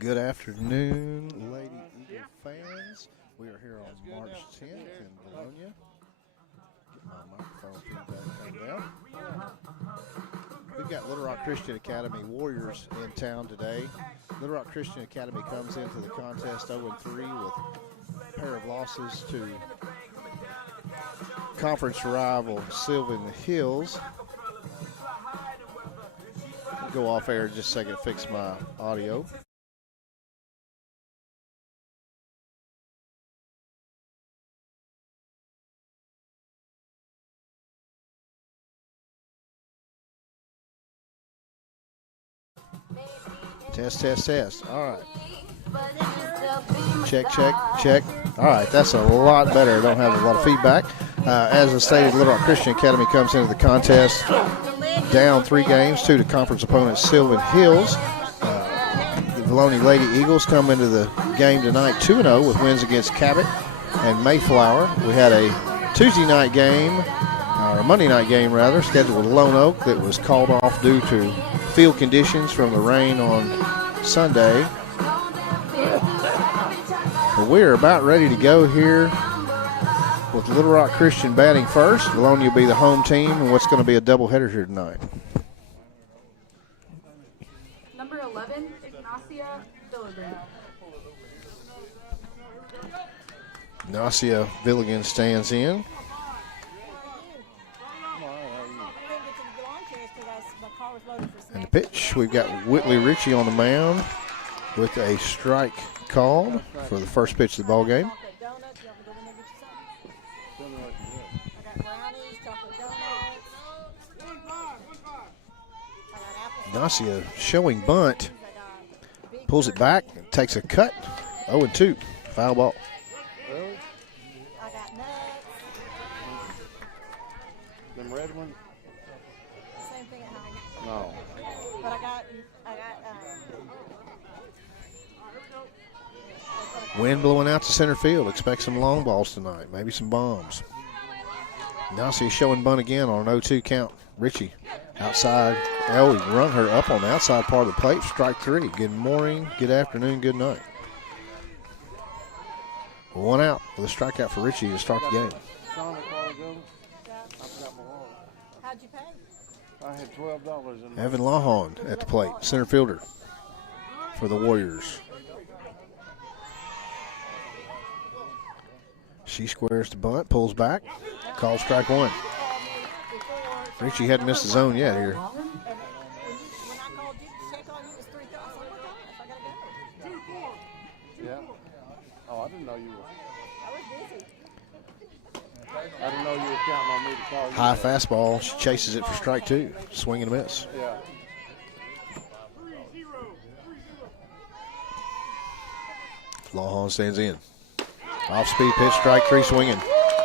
Good afternoon, Lady Eagle fans. We are here on March 10th in Vilonia. Get my microphone feedback turned down. We've got Little Rock Christian Academy Warriors in town today. Little Rock Christian Academy comes into the contest 0-3 with a pair of losses to conference rival Sylvan Hills. I'll go off air in just a second to fix my audio. Test, test, test. All right. Check, check, check. All right, that's a lot better. Don't have a lot of feedback. As I stated, Little Rock Christian Academy comes into the contest down 3 games to the conference opponent Sylvan Hills. The Vilonia Lady Eagles come into the game tonight 2-0 with wins against Cabot and Mayflower. We had a Tuesday night game, or a Monday night game rather, scheduled with Lone Oak that was called off due to field conditions from the rain on Sunday. But we're about ready to go here with Little Rock Christian batting first. Vilonia will be the home team and what's going to be a doubleheader here tonight. Number 11, Ignacia Billigan. Ignacia Billigan stands in. And the pitch, we've got Whitley Ritchie on the mound with a strike called for the first pitch of the ball game. Ignacia showing bunt, pulls it back, takes a cut, 0-2, foul ball. Them red ones? Same thing at home. No. But I got Wind blowing out to center field. Expect some long balls tonight, maybe some bombs. Ignacia showing bunt again on an 0-2 count. Ritchie outside. Oh, he run her up on the outside part of the plate. Strike 3. Good morning, good afternoon, good night. 1 out with a strikeout for Ritchie to start the game. how'd you pay? I had $12 in my Evan Lawhon at the plate, center fielder for the Warriors. She squares the bunt, pulls back, calls strike 1. Ritchie hadn't missed the zone yet here. When I called you to check on you, it was 3:30. I said, oh my gosh, I gotta go. Yeah. Oh, I didn't know you were. I was busy. I didn't know you were counting on me to call you. High fastball, she chases it for strike 2. Swing and a miss. Yeah. Lawhon stands in. Off-speed pitch, strike 3 swinging.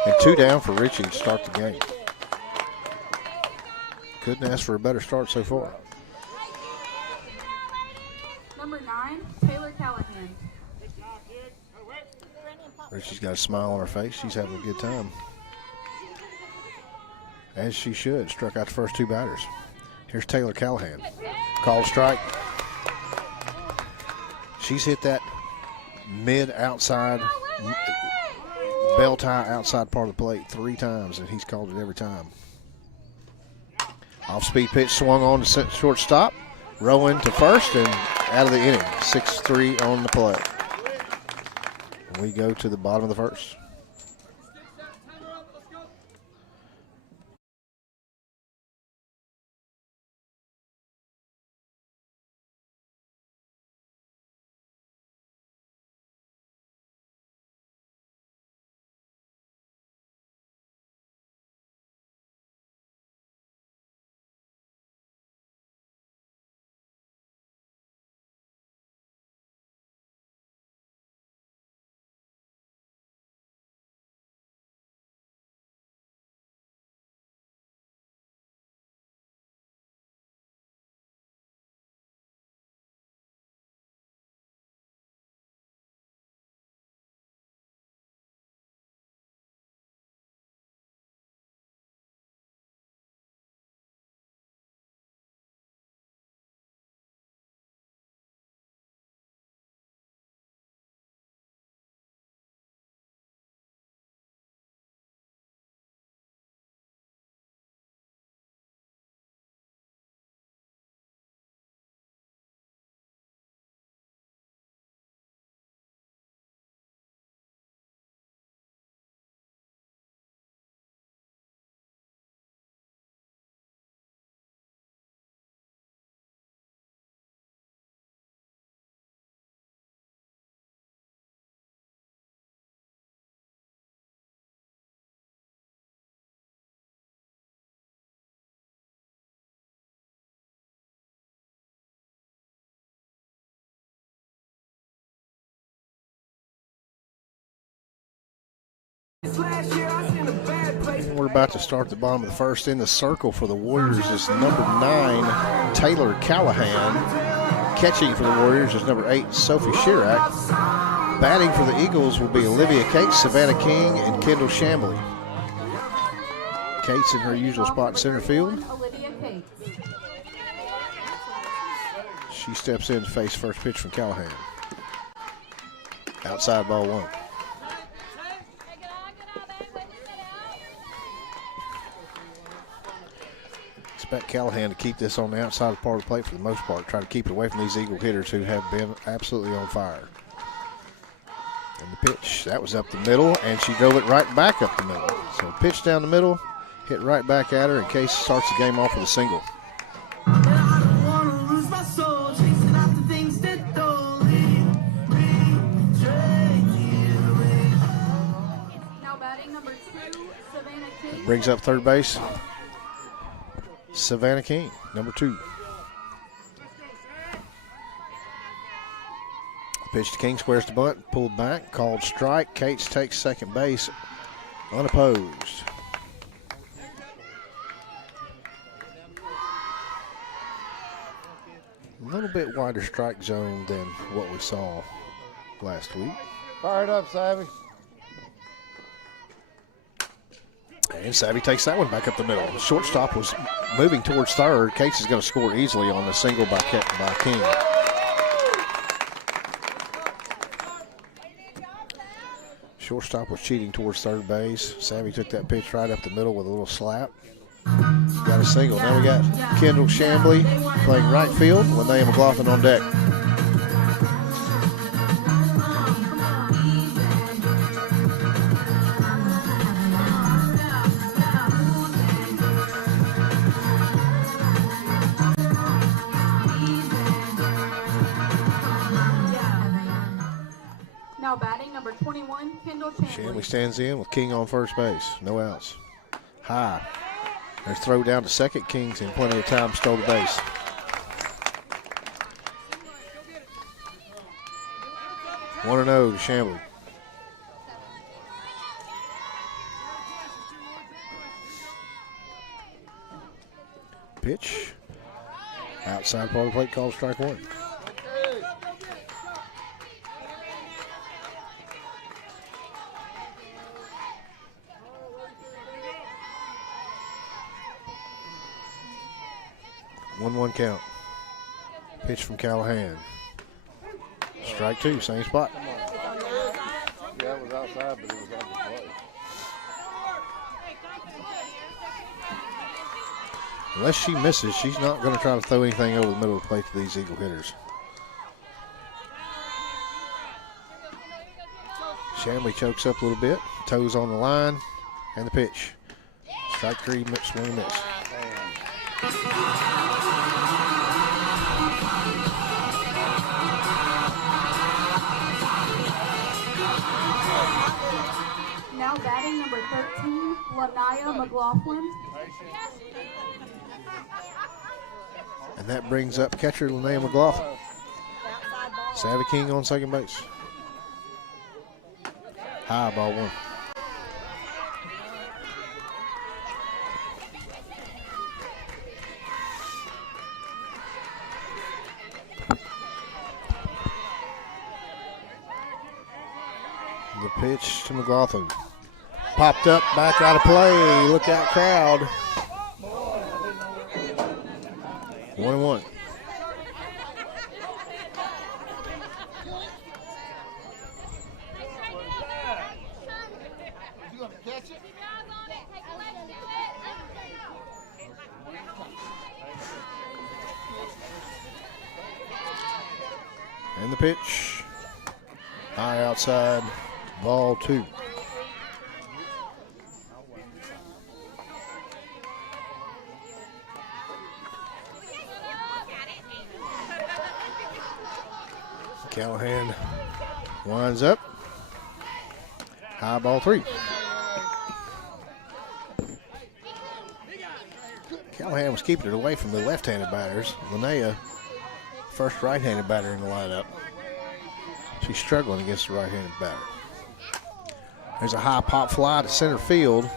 And 2 down for Ritchie to start the game. Couldn't ask for a better start so far. Number 9, Taylor Callahan. Ritchie's got a smile on her face. She's having a good time. As she should. Struck out the first 2 batters. Here's Taylor Callahan. Called strike. She's hit that mid-outside, bell tie outside part of the plate 3 times, and he's called it every time. Off-speed pitch swung on to shortstop. Rowan to first and out of the inning. 6-3 on the play. We go to the bottom of the first. And we're about to start the bottom of the first. In the circle for the Warriors is number 9, Taylor Callahan. Catching for the Warriors is number 8, Sophie Chirac. Batting for the Eagles will be Olivia Cates, Savannah King, and Kendall Shambly. Cates in her usual spot in center field. Olivia Cates. She steps in to face first pitch from Callahan. Outside ball 1. Expect Callahan to keep this on the outside part of the plate for the most part. Try to keep it away from these Eagle hitters who have been absolutely on fire. And the pitch, that was up the middle, and she drove it right back up the middle. So pitch down the middle, hit right back at her, and Case starts the game off with a single. Now batting number 2, Savannah King. Brings up third base, Savannah King, number 2. Pitch to King, squares the bunt, pulled back, called strike. Cates takes second base, unopposed. A little bit wider strike zone than what we saw last week. Fire it up, Savvy. And Savvy takes that one back up the middle. The shortstop was moving towards third. Cates is going to score easily on the single by King. Shortstop was cheating towards third base. Savvy took that pitch right up the middle with a little slap. Got a single. Now we got Kendall Shambly playing right field. Linnea McLaughlin on deck. Now batting number 21, Kendall Shambly. Shambly stands in with King on first base. No outs. High. There's throw down to second. King's in plenty of time to steal the base. 1-0 to Shambly. Pitch. Outside part of the plate called strike 1. One count. Pitch from Callahan. Strike 2, same spot. Yeah, it was outside, but it was out of play. Unless she misses, she's not going to try to throw anything over the middle of the plate to these Eagle hitters. Shambly chokes up a little bit. Toes on the line. And the pitch. Strike 3, swing and miss. Now batting number 13, Linnea McLaughlin. And that brings up catcher Linnea McLaughlin. Savvy King on second base. High, ball 1. The pitch to McLaughlin. Popped up, back out of play. Look out, crowd. 1-1. And the pitch. High outside. Ball 2. Callahan winds up. High, ball 3. Callahan was keeping it away from the left-handed batters. Linnea, first right-handed batter in the lineup. She's struggling against the right-handed batter. There's a high pop fly to center field.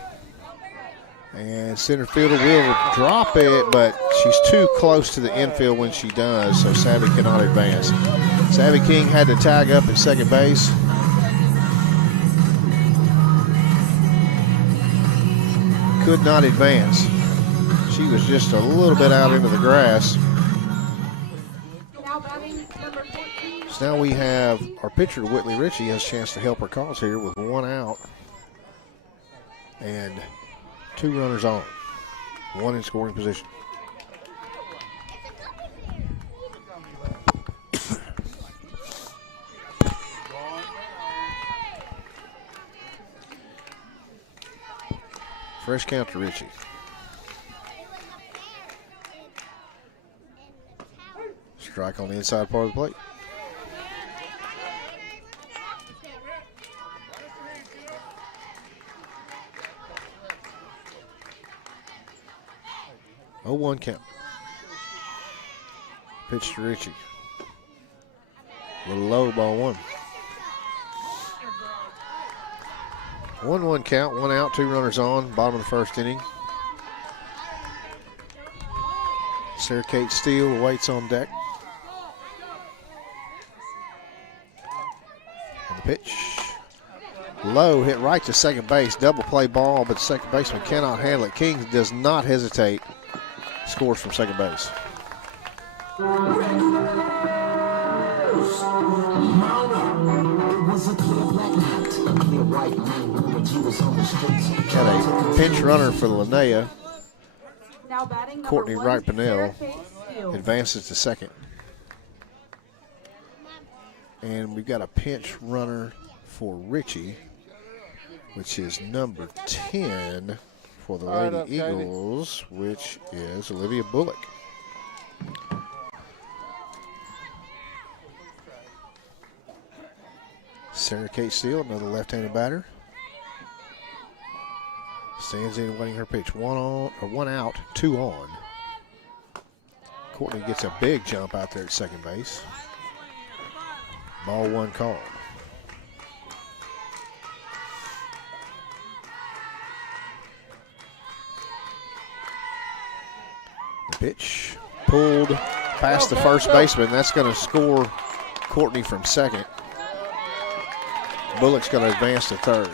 And center fielder will drop it, but she's too close to the infield when she does, so Savvy cannot advance. Savvy King had to tag up at second base. Could not advance. She was just a little bit out into the grass. Now batting number 14. So now we have our pitcher, Whitley Ritchie, has a chance to help her cause here with 1 out and 2 runners on, 1 in scoring position. Fresh count to Ritchie. Strike on the inside part of the plate. Oh, 1 count. Pitch to Ritchie. A little low, ball 1. 1-1 count, 1 out, 2 runners on, bottom of the first inning. Sarah Kate Steele waits on deck. And the pitch. Low, hit right to second base, double play ball, but the second baseman cannot handle it. King does not hesitate. Scores from second base. Got a pinch runner for Linnea. Now batting number Courtney 1, Wright Pennell Sarah Kate Steele. advances to second. And we've got a pinch runner for Ritchie, which is number 10 for the Lady Eagles, which is Olivia Bullock. Sarah Kate Steele, another left-handed batter. Stands in waiting her pitch. 1 out, 2 on. Courtney gets a big jump out there at second base. Ball 1 called. The pitch pulled past the first baseman. That's going to score Courtney from second. Bullock's going to advance to third.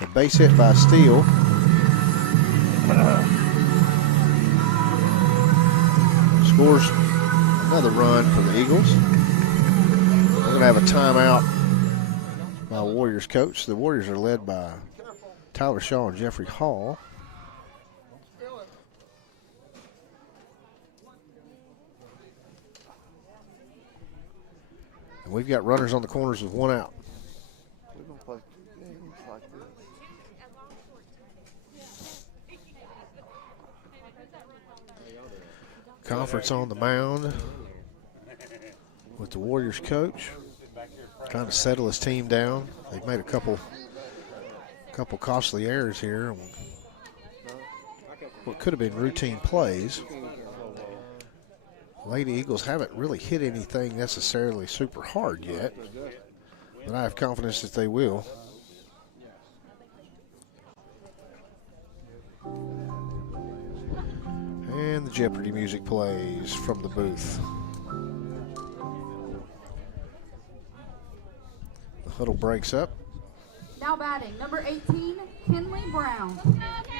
A base hit by Steele. Scores another run for the Eagles. We're going to have a timeout by Warriors coach. The Warriors are led by Tyler Shaw and Jeffrey Hall. And we've got runners on the corners with 1 out. We're going to play 2 games like this. Conference on the mound with the Warriors coach, trying to settle his team down. They've made a couple costly errors here. What could have been routine plays. Lady Eagles haven't really hit anything necessarily super hard yet, but I have confidence that they will. And the Jeopardy music plays from the booth. The huddle breaks up. Now batting number 18, Kinley Brown.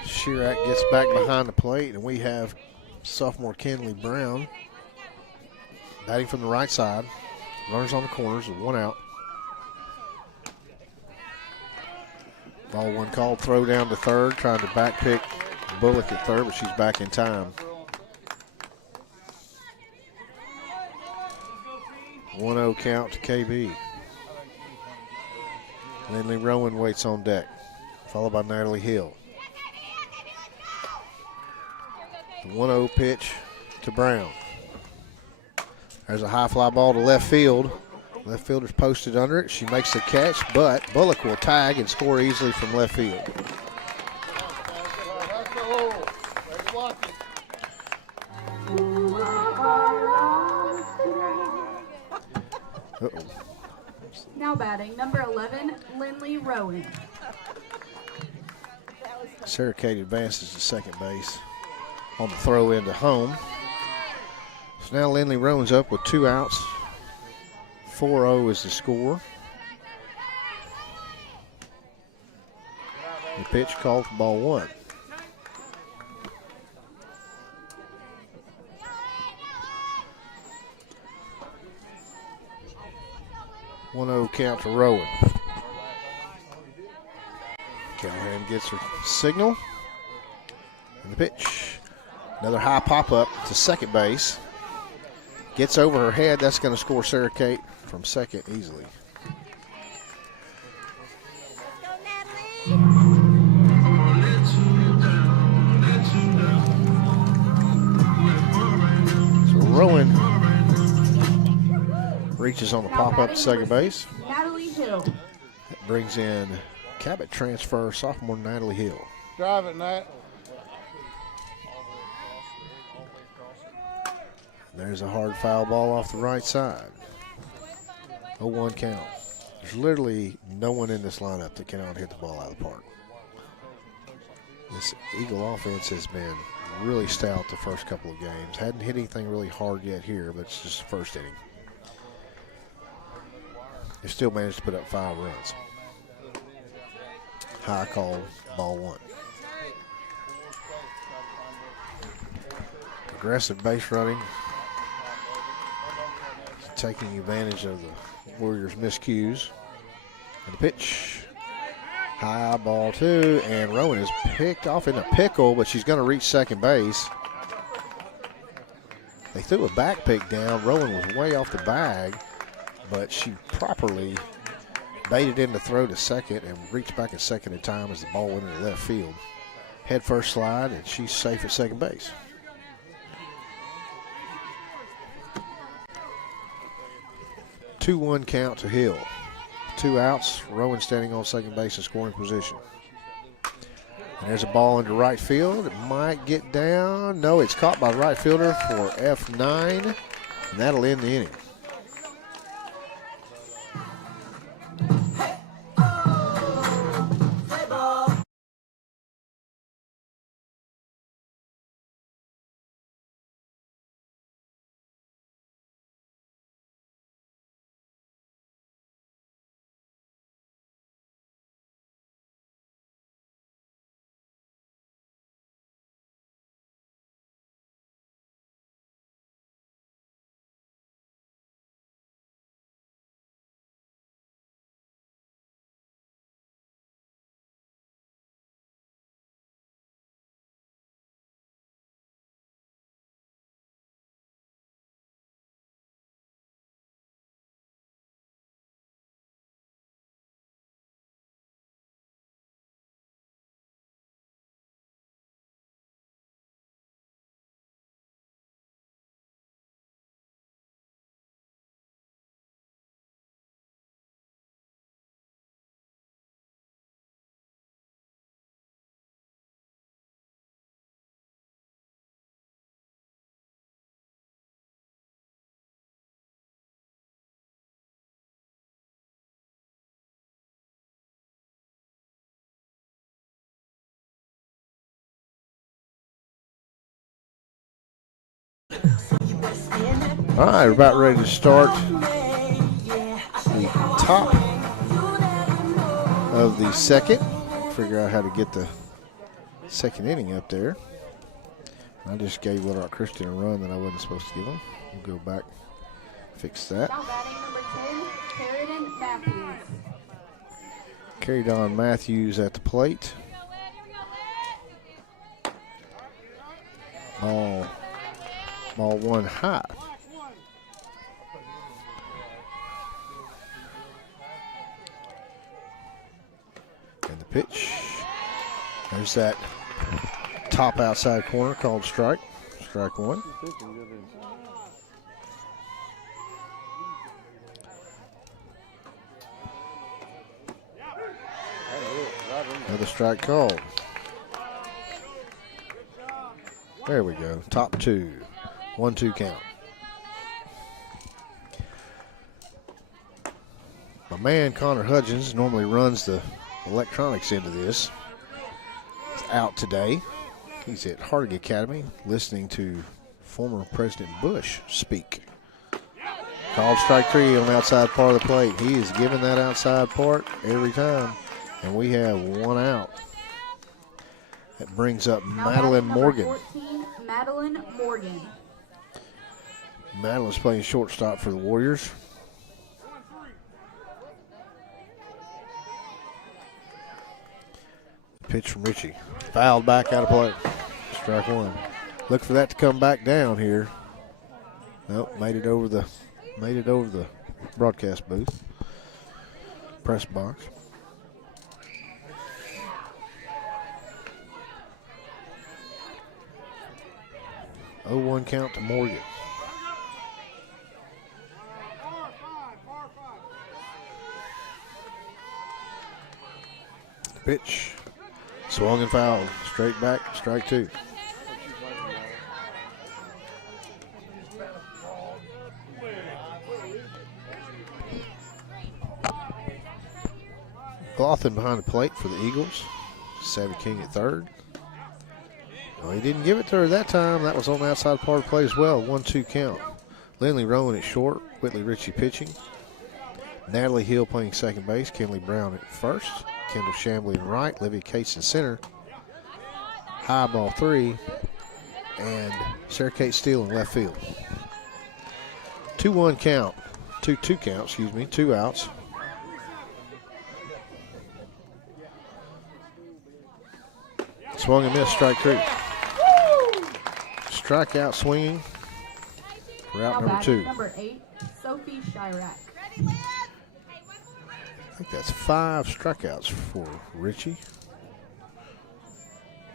Chirac gets back behind the plate, and we have sophomore Kinley Brown batting from the right side. Runners on the corners with 1 out. Ball 1 called, throw down to third, trying to back pick Bullock at third, but she's back in time. 1-0 count to KB. Lindley Rowan waits on deck, followed by Natalie Hill. The 1-0 pitch to Brown. There's a high fly ball to left field. Left fielder's posted under it. She makes the catch, but Bullock will tag and score easily from left field. Now batting, number 11, Lindley Rowan. Sarah Kate advances to second base on the throw into home. So now Lindley Rowan's up with 2 outs. 4-0 is the score. The pitch called for ball 1. One-0 count to Rowan. Callahan gets her signal. And the pitch. Another high pop-up to second base. Gets over her head. That's going to score Sarah Kate from second easily. So Rowan reaches on the pop-up to second base. Natalie Hill. That brings in Cabot transfer sophomore Natalie Hill. Drive it, Nat. There's a hard foul ball off the right side. 0-1 count. There's literally no one in this lineup that cannot hit the ball out of the park. This Eagle offense has been really stout the first couple of games. Hadn't hit anything really hard yet here, but it's just the first inning. They still managed to put up 5 runs. High call, ball 1. Aggressive base running. Taking advantage of the Warriors' miscues. And the pitch. High ball 2, and Rowan is picked off in a pickle, but she's going to reach second base. They threw a back pick down. Rowan was way off the bag, but she properly baited in the throw to second and reached back at second in time as the ball went into left field. Head first slide, and she's safe at second base. Two-one count to Hill. 2 outs. Rowan standing on second base in scoring position. And there's a ball into right field. It might get down. No, it's caught by the right fielder for F9, and that'll end the inning. All right, we're about ready to start the top of the second. Figure out how to get the second inning up there. I just gave Little Rock Christian a run that I wasn't supposed to give them. We'll go back, fix that. Now batting number 10, Carradine Matthews. Carradine Matthews at the plate. Ball 1 high. And the pitch. There's that top outside corner called strike. Strike 1. Another strike called. There we go. Top 2. 1-2 count. My man, Connor Hudgens, normally runs the electronics into this, is out today. He's at Harding Academy listening to former President Bush speak. Called strike 3 on the outside part of the plate. He is giving that outside part every time. And we have one out. That brings up Now Madeline batting Morgan. number 14, Madeline Morgan. Madeline's playing shortstop for the Warriors. Pitch from Richie. Fouled back out of play. Strike 1. Look for that to come back down here. Nope, made it over the broadcast booth. Press box. Oh, 1 count to Morgan. Pitch. Swung and fouled. Straight back, strike 2. Glothin behind the plate for the Eagles. Savvy King at third. No, he didn't give it to her that time. That was on the outside part of the plate as well. 1-2 count. Lindley Rowan at short. Whitley Ritchie pitching. Natalie Hill playing second base. Kenley Brown at first. Kendall Shambly in right. Livy Cates in center. High ball 3. And Sarah Kate Steele in left field. 2-1 count. 2-2 count, excuse me. 2 outs. Swung and missed, strike 3. Strikeout swinging for out Now number 2. Number 8, Sophie Chirac. I think that's 5 strikeouts for Richie.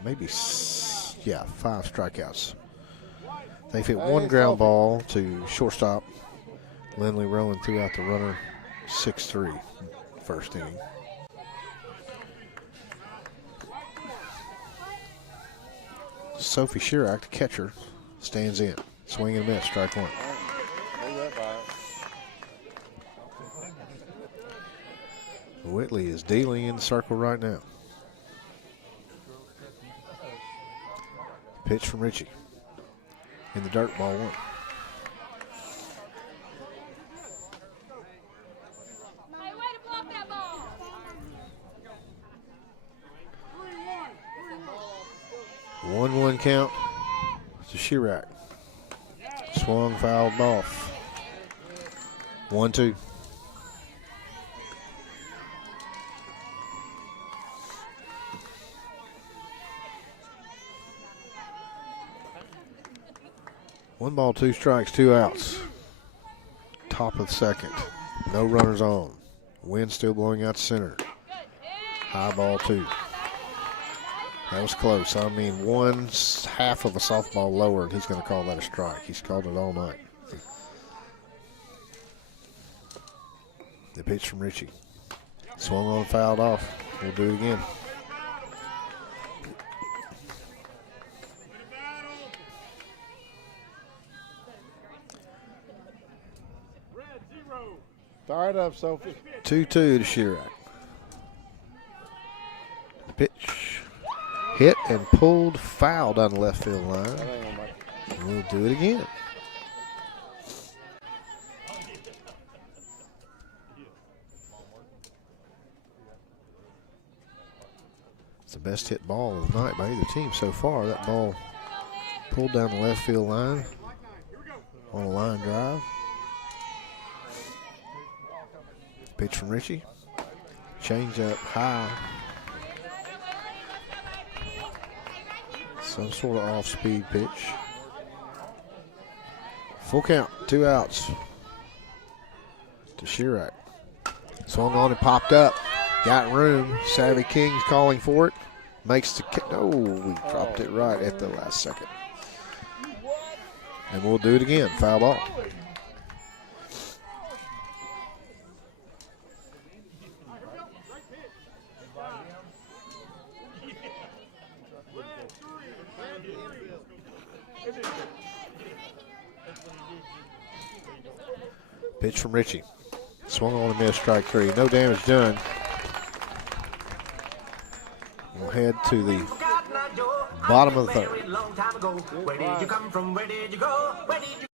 Maybe, yeah, 5 strikeouts. They fit 1 ground ball to shortstop. Lindley Rowan threw out the runner 6-3 first inning. Sophie Chirac, the catcher, stands in. Swing and a miss, strike 1. Whitley is dealing in the circle right now. Pitch from Richie. In the dirt, ball 1. Hey, way to block that ball. 1-1 count to Chirac. Swung, fouled off. 1-2. One ball, 2 strikes, 2 outs. Top of the second. No runners on. Wind still blowing out to center. High ball 2. That was close. I mean, 1/2 of a softball lower, and he's going to call that a strike. He's called it all night. The pitch from Richie. Swung on, fouled off. We'll do it again. Fire it up, Sophie. 2-2 to Chirac. Pitch. Hit and pulled foul down the left field line. That ain't gonna make it. We'll do it again. It's the best hit ball of the night by either team so far. That ball pulled down the left field line on a line drive. Pitch from Richie. Change up high. Some sort of off-speed pitch. Full count, 2 outs to Chirac. Swung on and popped up. Got room. Savvy King's calling for it. Makes the kick. Oh, we dropped it right at the last second. And we'll do it again. Foul ball. Pitch from Richie. Swung on and missed, strike 3. No damage done. We'll head to the bottom of the third. Where did you come from? Where did you go? Where did you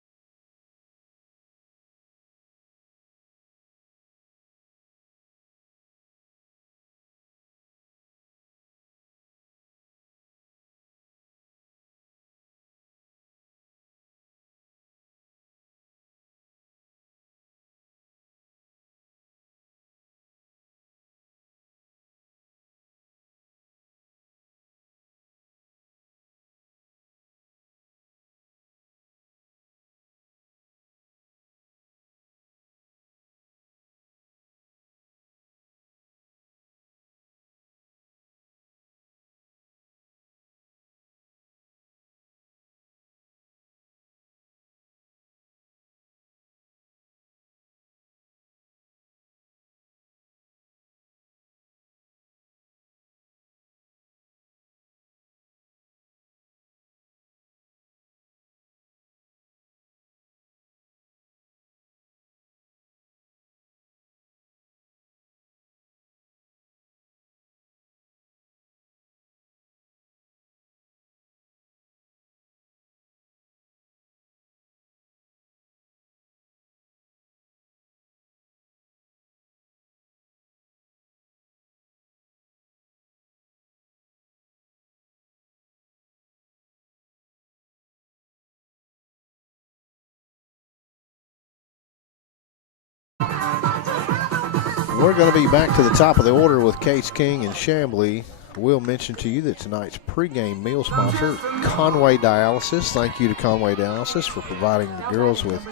We're going to be back to the top of the order with Case King and Chamblee. We'll mention to you that tonight's pregame meal sponsor, Conway Dialysis. Thank you to Conway Dialysis for providing the girls with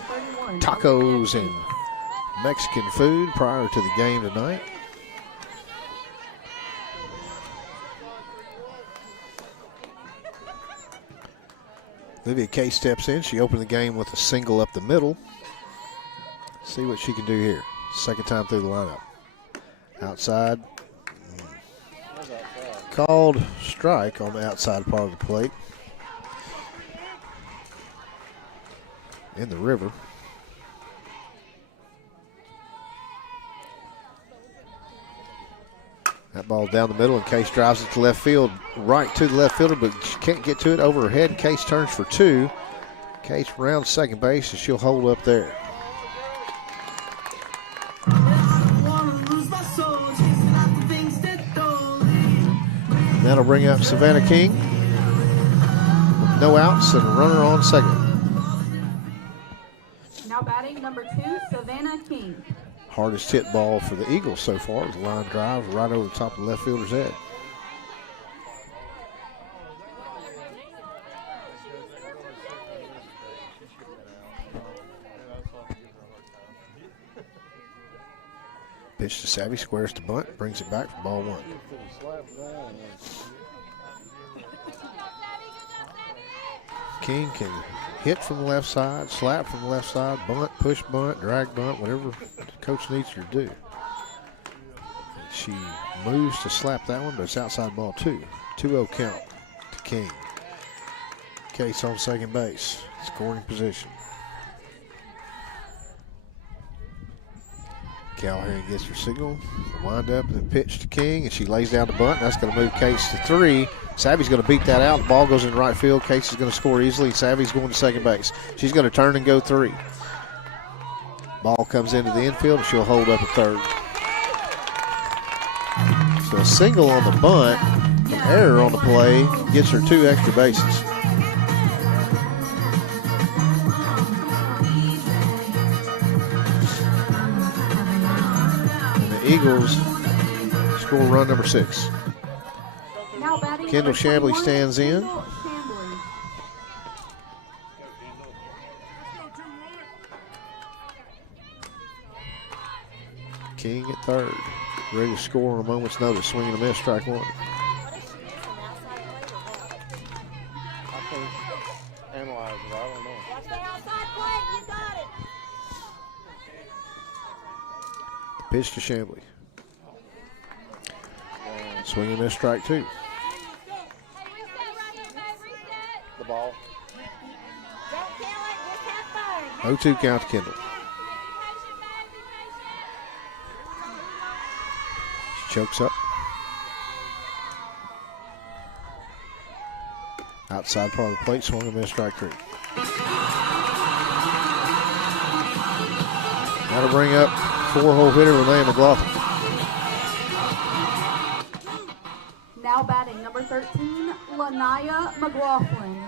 tacos and Mexican food prior to the game tonight. Olivia Case steps in. She opened the game with a single up the middle. See what she can do here. Second time through the lineup. Outside. Called strike on the outside part of the plate. In the river. That ball down the middle, and Case drives it to left field, right to the left fielder, but she can't get to it over her head, and Case turns for 2. Case rounds second base, and she'll hold up there. That'll bring up Savannah King. No outs and a runner on second. Now batting number 2, Savannah King. Hardest hit ball for the Eagles so far is a line drive right over the top of the left fielder's head. Pitch to Savvy, squares to bunt, brings it back for ball 1. King can hit from the left side, slap from the left side, bunt, push bunt, drag bunt, whatever the coach needs her to do. She moves to slap that one, but it's outside ball 2. 2-0 count to King. Case on second base, scoring position. Callahan gets her signal, wind up and then pitch to King, and she lays down the bunt. That's going to move Case to 3. Savvy's going to beat that out. The ball goes in right field. Case is going to score easily. Savvy's going to second base. She's going to turn and go 3. Ball comes into the infield, and she'll hold up at third. So a single on the bunt, an error on the play, gets her 2 extra bases. Eagles score run number 6. Kendall Chamblee stands in. King at third. Ready to score on a moment's notice. Swing and a miss, strike 1. I can't analyze it. I don't know. Watch that outside plate. You got it. Pitch to Chamblee. Swing and miss, strike 2. The ball. Don't kill it. Just have fun. 0-2 count to Kendall. chokes up. Outside part of the plate, swung and missed, strike 3. That'll bring up 4-hole hitter Vilonia McLaughlin. Now batting number 13, Vilonia McLaughlin.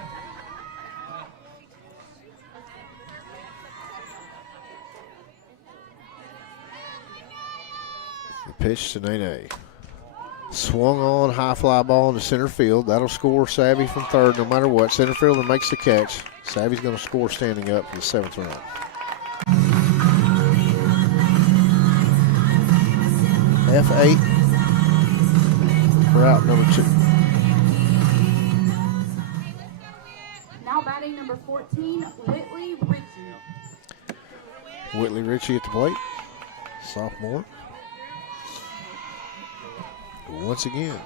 The pitch to Nene. Swung on, high fly ball into center field. That'll score Savvy from third no matter what. Center fielder makes the catch. Savvy's going to score standing up for the 7th round. F8 for out number 2. Now batting number 14, Whitley Ritchie. Whitley Ritchie at the plate. Sophomore. Once again,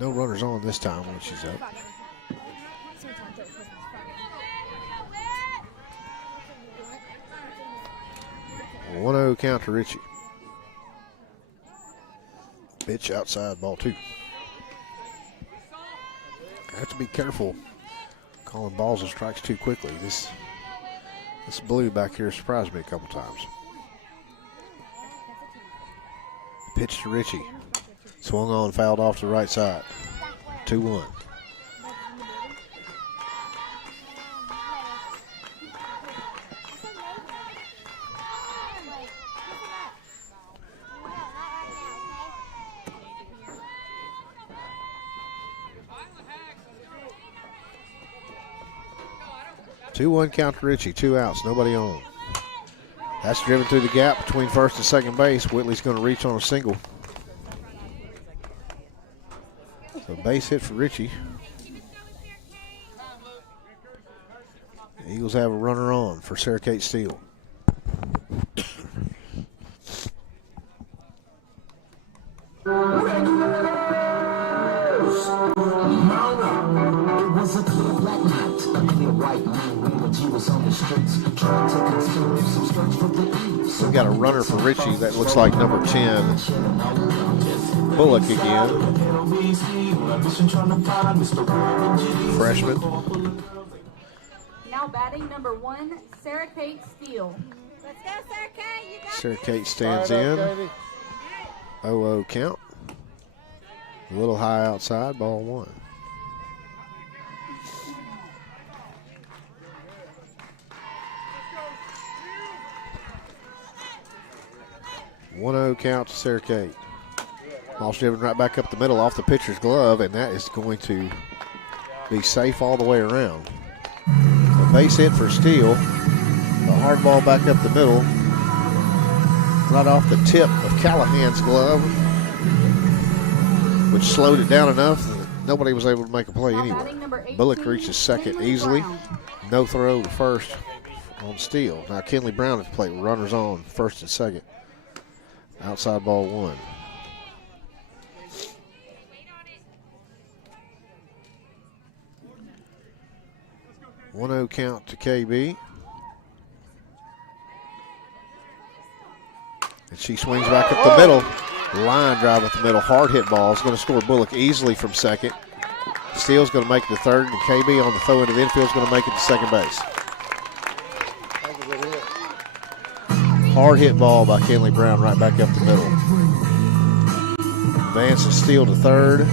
no runners on this time when she's up. 1-0 count to Ritchie. Pitch outside, ball 2. I have to be careful calling balls and strikes too quickly. This blue back here surprised me a couple times. Pitch to Ritchie. Swung on, fouled off to the right side. 2-1. Two-one count to Ritchie, 2 outs, nobody on. That's driven through the gap between first and second base. Whitley's going to reach on a single. So base hit for Ritchie. The Eagles have a runner on for Sarah Kate Steele. We've got a runner for Ritchie that looks like number 10. Bullock again. Freshman. Now batting number 1, Sarah Kate Steele. Let's go, Sarah Kate. You got Sarah Kate stands in. 0-0 count. A little high outside, ball 1. One-0 count to Sarah Kate. Ball's driven right back up the middle off the pitcher's glove, and that is going to be safe all the way around. A base hit for Steele. A hard ball back up the middle. Right off the tip of Callahan's glove, which slowed it down enough that nobody was able to make a play anyway. Bullock reaches second easily. No throw to first on Steele. Now Kinley Brown at the plate. Runners on first and second. Outside ball 1. One-0 count to KB. And she swings back up the middle. Line drive up the middle. Hard hit ball is going to score Bullock easily from second. Steele's going to make it to third, and KB on the throw into the infield is going to make it to second base. Hard hit ball by Kinley Brown right back up the middle. Advances Steele to third.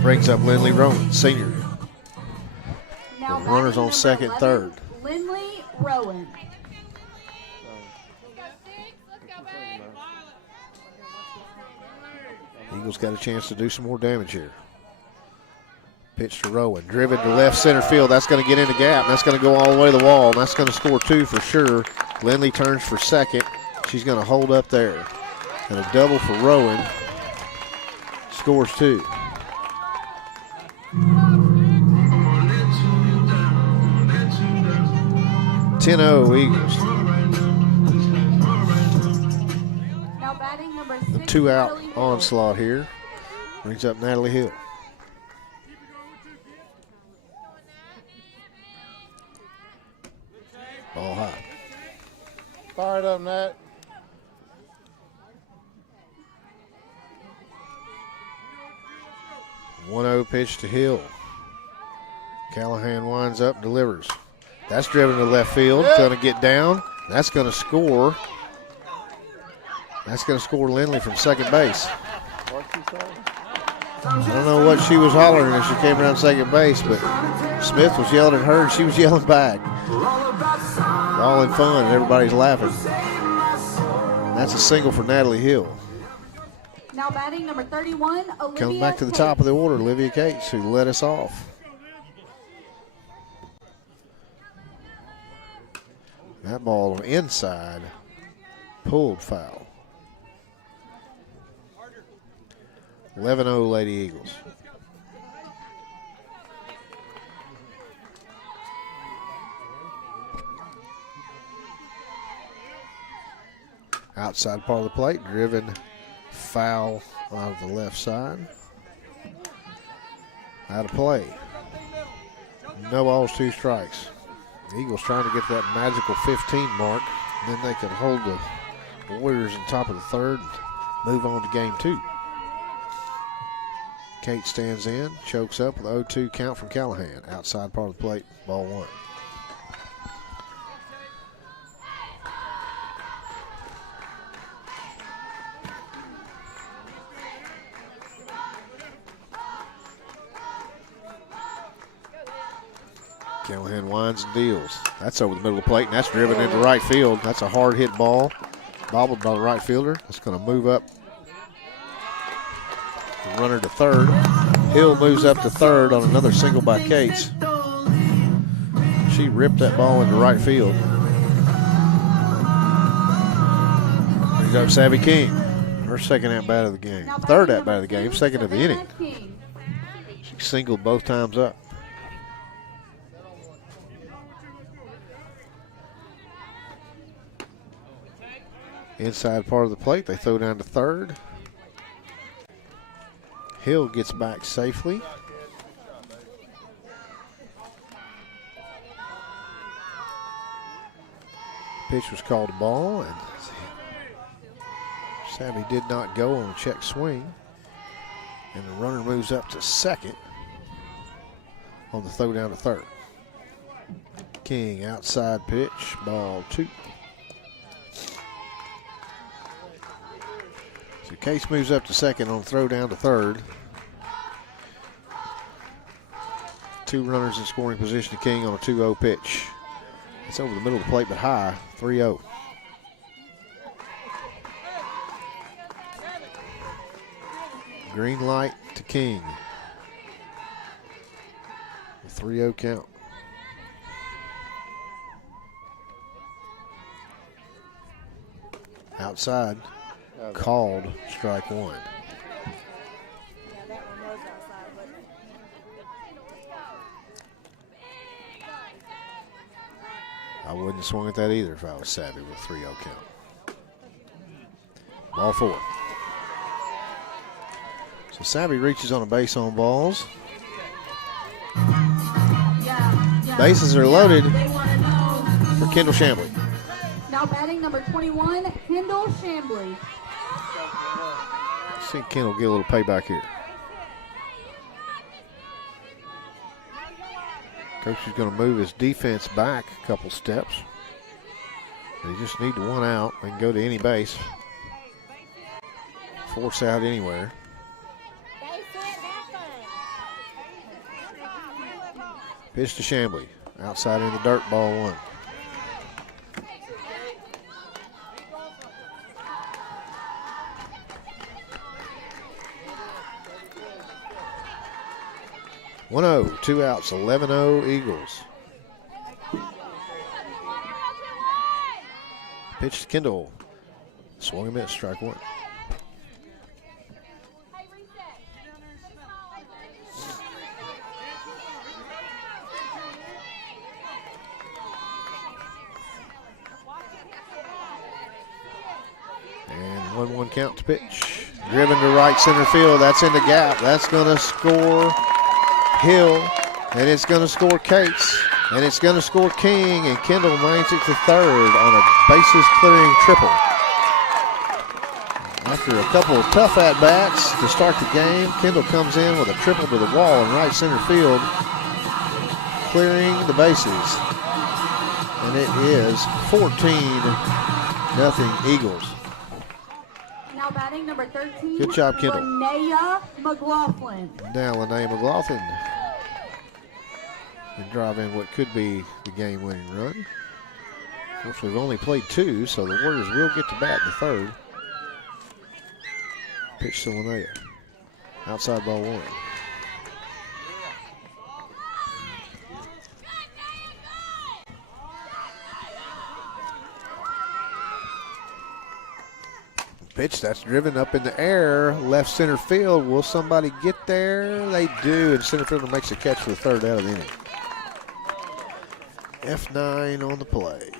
Brings up Lindley Rowan, senior. Now The runners on batting second, number third. 11, Lindley Rowan. Eagles got a chance to do some more damage here. Pitch to Rowan, driven to left center field. That's going to get in the gap. That's going to go all the way to the wall, and that's going to score 2 for sure. Lindley turns for second. She's going to hold up there. And a double for Rowan. Scores 2. Eagles. Now batting number 6, 2-out Natalie Hill. onslaught here. Brings up Natalie Hill. Ball high. Fire it up, Nat. One 0 pitch to Hill. Callahan winds up, delivers. That's driven to left field. Going to get down. That's going to score. That's going to score Lindley from second base. I don't know what she was hollering as she came around second base, but Smith was yelling at her and she was yelling back. All in fun and everybody's laughing. That's a single for Natalie Hill. Now batting number 31, Olivia Comes back to the Cates. top of the order, Olivia Cates, who led us off. That ball inside, pulled foul. 11-0 Lady Eagles. Outside part of the plate, driven foul out of the left side. Out of play. No balls, 2 strikes. The Eagles trying to get that magical 15 mark. Then they can hold the Warriors on top of the third and move on to game 2. Kate stands in, chokes up with 0-2 count from Callahan. Outside part of the plate, ball 1. Callahan winds and deals. That's over the middle of the plate, and that's driven into right field. That's a hard hit ball, bobbled by the right fielder. That's going to move up. The runner to third. Hill moves up to third on another single by Cates. She ripped that ball into right field. Brings up Savvy King. Her second at bat of the game. Third at bat of the game, second of the inning. She singled both times up. Inside part of the plate, they throw down to third. Hill gets back safely. Pitch was called a ball, and Savvy did not go on a check swing. And the runner moves up to second on the throw down to third. King outside pitch, ball 2. So Case moves up to second on the throw down to third. 2 runners in scoring position to King on a 2-0 pitch. It's over the middle of the plate, but high, 3-0. Green light to King. A 3-0 count. Outside, called strike 1. Yeah, that one was outside, but I wouldn't have swung at that either if I was Savvy with a 3-0 count. Ball 4. So Savvy reaches on a base on balls. Bases are loaded for Kendall Chambly. Now batting number 21, Kendall Chambly. See Kendall get a little payback here. Coach is going to move his defense back a couple steps. They just need to 1 out. They can go to any base. Force out anywhere. Pitch to Chambly. Outside in the dirt, ball 1. One 0, 2 outs, 11-0 Eagles. Pitch to Kendall. Swung and missed, strike 1. And 1-1 count to pitch. Driven to right center field. That's in the gap. That's going to score Hill, and it's going to score Cates. And it's going to score King, and Kendall makes it to third on a bases clearing triple. After a couple of tough at-bats to start the game, Kendall comes in with a triple to the wall in right center field, clearing the bases. And it is 14-0 Eagles. Now batting number 13. Good job, Kendall. Linnea McLaughlin. Now Linnea McLaughlin can drive in what could be the game-winning run. Of course, we've only played 2, so the Warriors will get to bat in the third. Pitch to Linnea. Outside ball 1. Pitch that's driven up in the air, left center field. Will somebody get there? They do, and center fielder makes a catch for the third out of the inning. F9 on the play.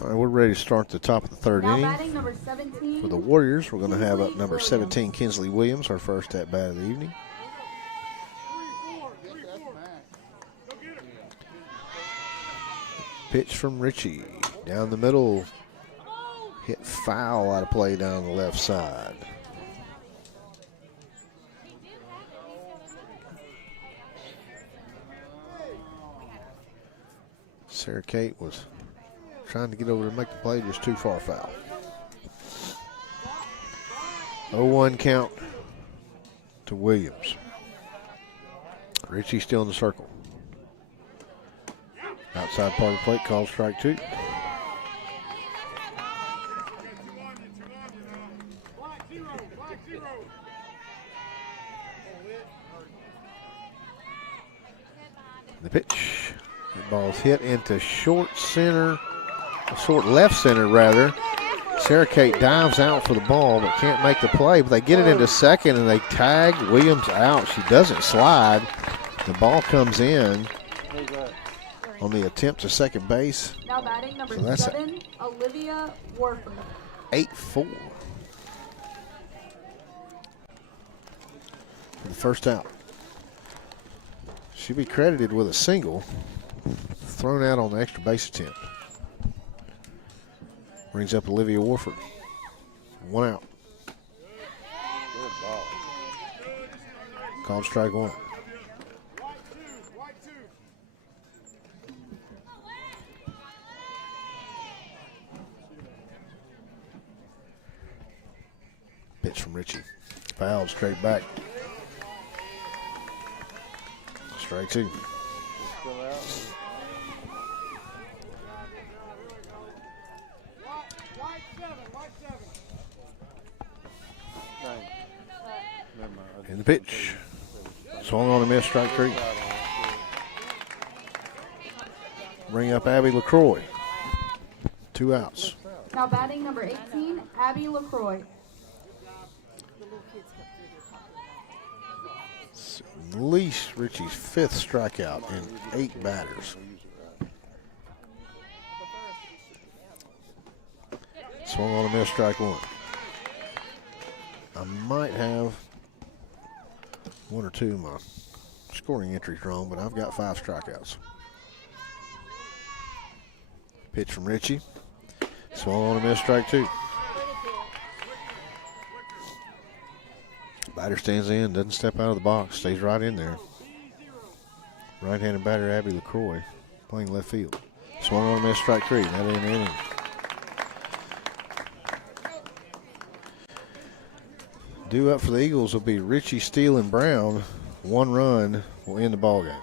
All right, we're ready to start the top of the third Now inning. batting number 17. For the Warriors, we're going to have up number 17, Kinsley Williams, our first at bat of the evening. Pitch from Richie. Down the middle. Hit foul out of play down the left side. Sarah Kate was trying to get over to make the play, just too far foul. 0-1 count to Williams. Richie still in the circle. Outside part of the plate, called strike 2. The pitch. The ball's hit into short center, short left center rather. Sarah Kate dives out for the ball but can't make the play, but they get it into second and they tag Williams out. She doesn't slide. The ball comes in on the attempt to second base. Now batting number So that's 7, Olivia Warford. 8-4. For the first out. She'll be credited with a single thrown out on the extra base attempt. Brings up Olivia Warford. 1 out. Good ball. Called strike 1. Pitch from Richie. Fouled straight back. Strike 2. Still out. Dang. Never mind. In the pitch. Swung on a miss, strike 3. bring up Abby LaCroix. 2 outs. Now batting number 18, Abby LaCroix. It's at least Richie's 5th strikeout in 8 batters. Swung on a miss, strike 1. I might have 1 or 2 of my scoring entries wrong, but I've got 5 strikeouts. Pitch from Richie. Swung on a miss, strike 2. Batter stands in, doesn't step out of the box, stays right in there. Right-handed batter Abby LaCroix playing left field. Swung on a miss, strike 3. That ain't inning. Due up for the Eagles will be Richie, Steele, and Brown. 1 run will end the ballgame.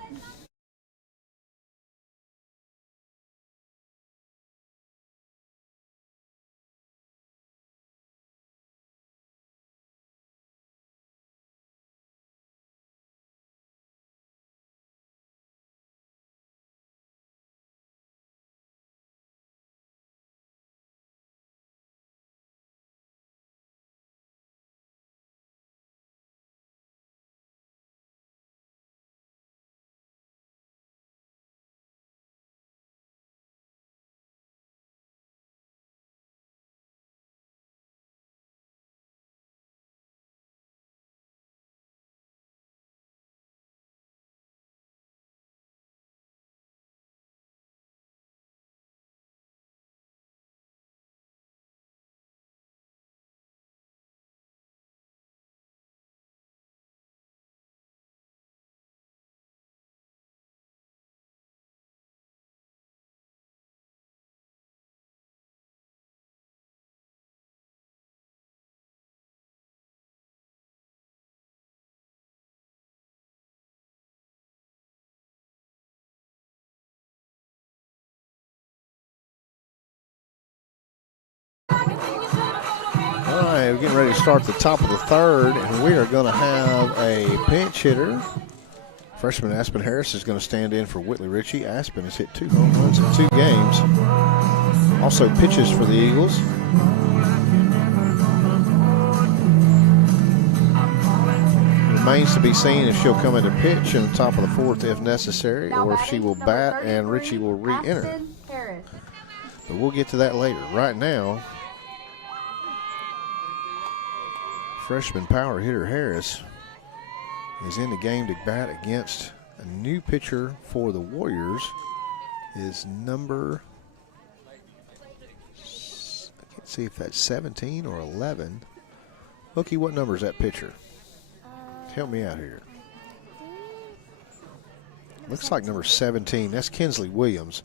All right, we're getting ready to start the top of the 3rd, and we are going to have a pinch hitter. Freshman Aspen Harris is going to stand in for Whitley Ritchie. Aspen has hit 2 home runs in 2 games. Also pitches for the Eagles. Remains to be seen if she'll come into pitch in the top of the 4th if necessary, Now or if she will bat and Richie will re-enter. Aspen Harris. But we'll get to that later. Right now, freshman power hitter Harris is in the game to bat against a new pitcher for the Warriors. Is number, I can't see if that's 17 or 11. Bookie, what number is that pitcher? Help me out here. Looks like number 17. That's Kinsley Williams,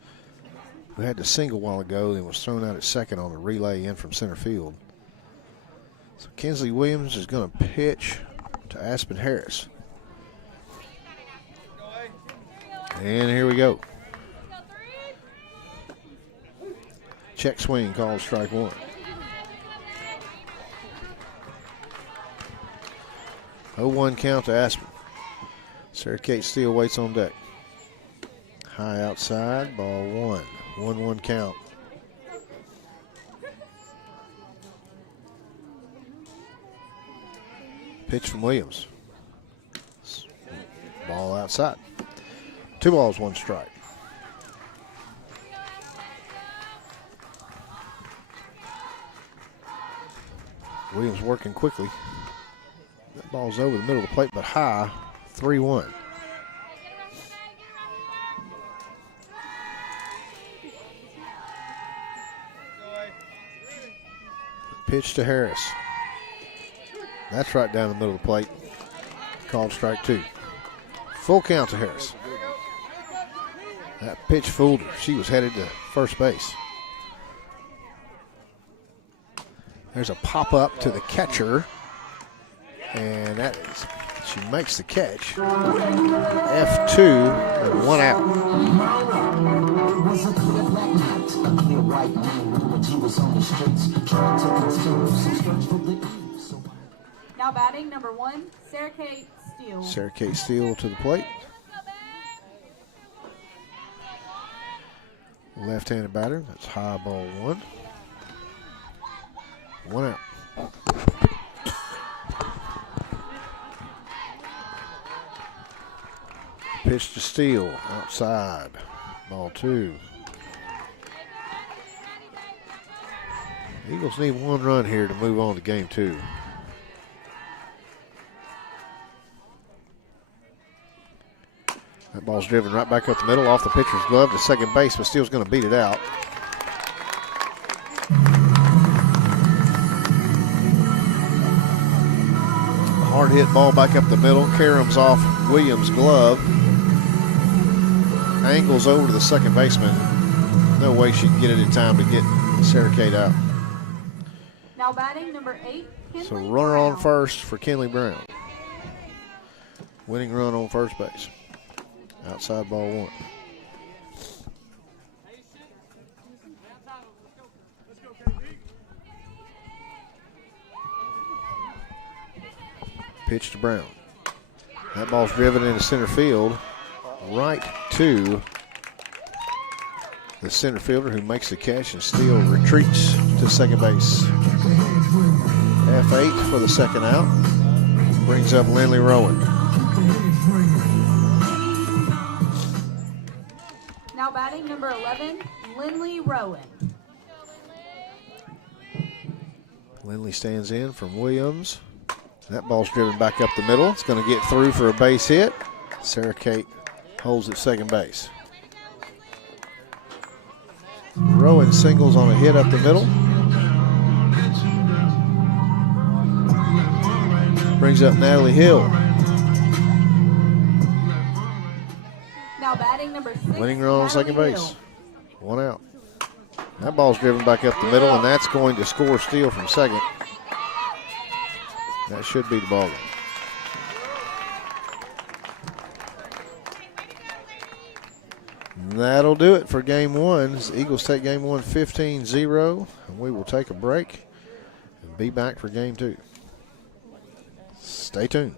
who had the single while ago and was thrown out at second on the relay in from center field. So Kinsley Williams is going to pitch to Aspen Harris. And here we go. Check swing called strike 1. Oh, 1 count to Aspen. Sarah Kate Steele waits on deck. High outside, ball 1. 1-1 count. Pitch from Williams. Ball outside. 2 balls, 1 strike. Williams working quickly. That ball's over the middle of the plate, but high. 3-1. Pitch to Harris. That's right down the middle of the plate. Called strike 2. Full count to Harris. That pitch fooled her. She was headed to first base. There's a pop-up to the catcher. And that is, she makes the catch. F2 and 1 out. Now batting number 1, Sarah Kate Steele. Sarah Kate Steele to the plate. Left-handed batter. That's high, ball one. One out. Pitch to Steele. Outside. Ball two. Eagles need one run here to move on to game two. That ball's driven right back up the middle off the pitcher's glove to second base, but Steele's going to beat it out. Hard hit ball back up the middle. Karam's off Williams' glove. Angles over to the second baseman. No way she can get it in time to get Sarah Kate out. Now batting number 8, So Kinley runner on Brown. first for Kinley Brown. Winning run on first base. Outside ball one. Pitch to Brown. That ball's driven into center field, right to the center fielder who makes the catch, and Steele retreats to second base. F8 for the second out. Brings up Lindley Rowan. Now batting number 11, Lindley Rowan. Lindley stands in from Williams. That ball's driven back up the middle. It's going to get through for a base hit. Sarah Kate holds at second base. Rowan singles on a hit up the middle. Brings up Natalie Hill. Now batting number 6, Winning run on second Natalie base. Hill. One out. That ball's driven back up the middle, and that's going to score Steele from second. That should be the ball game. That'll do it for game one. The Eagles take game one 15-0, and we will take a break and be back for game two. Stay tuned.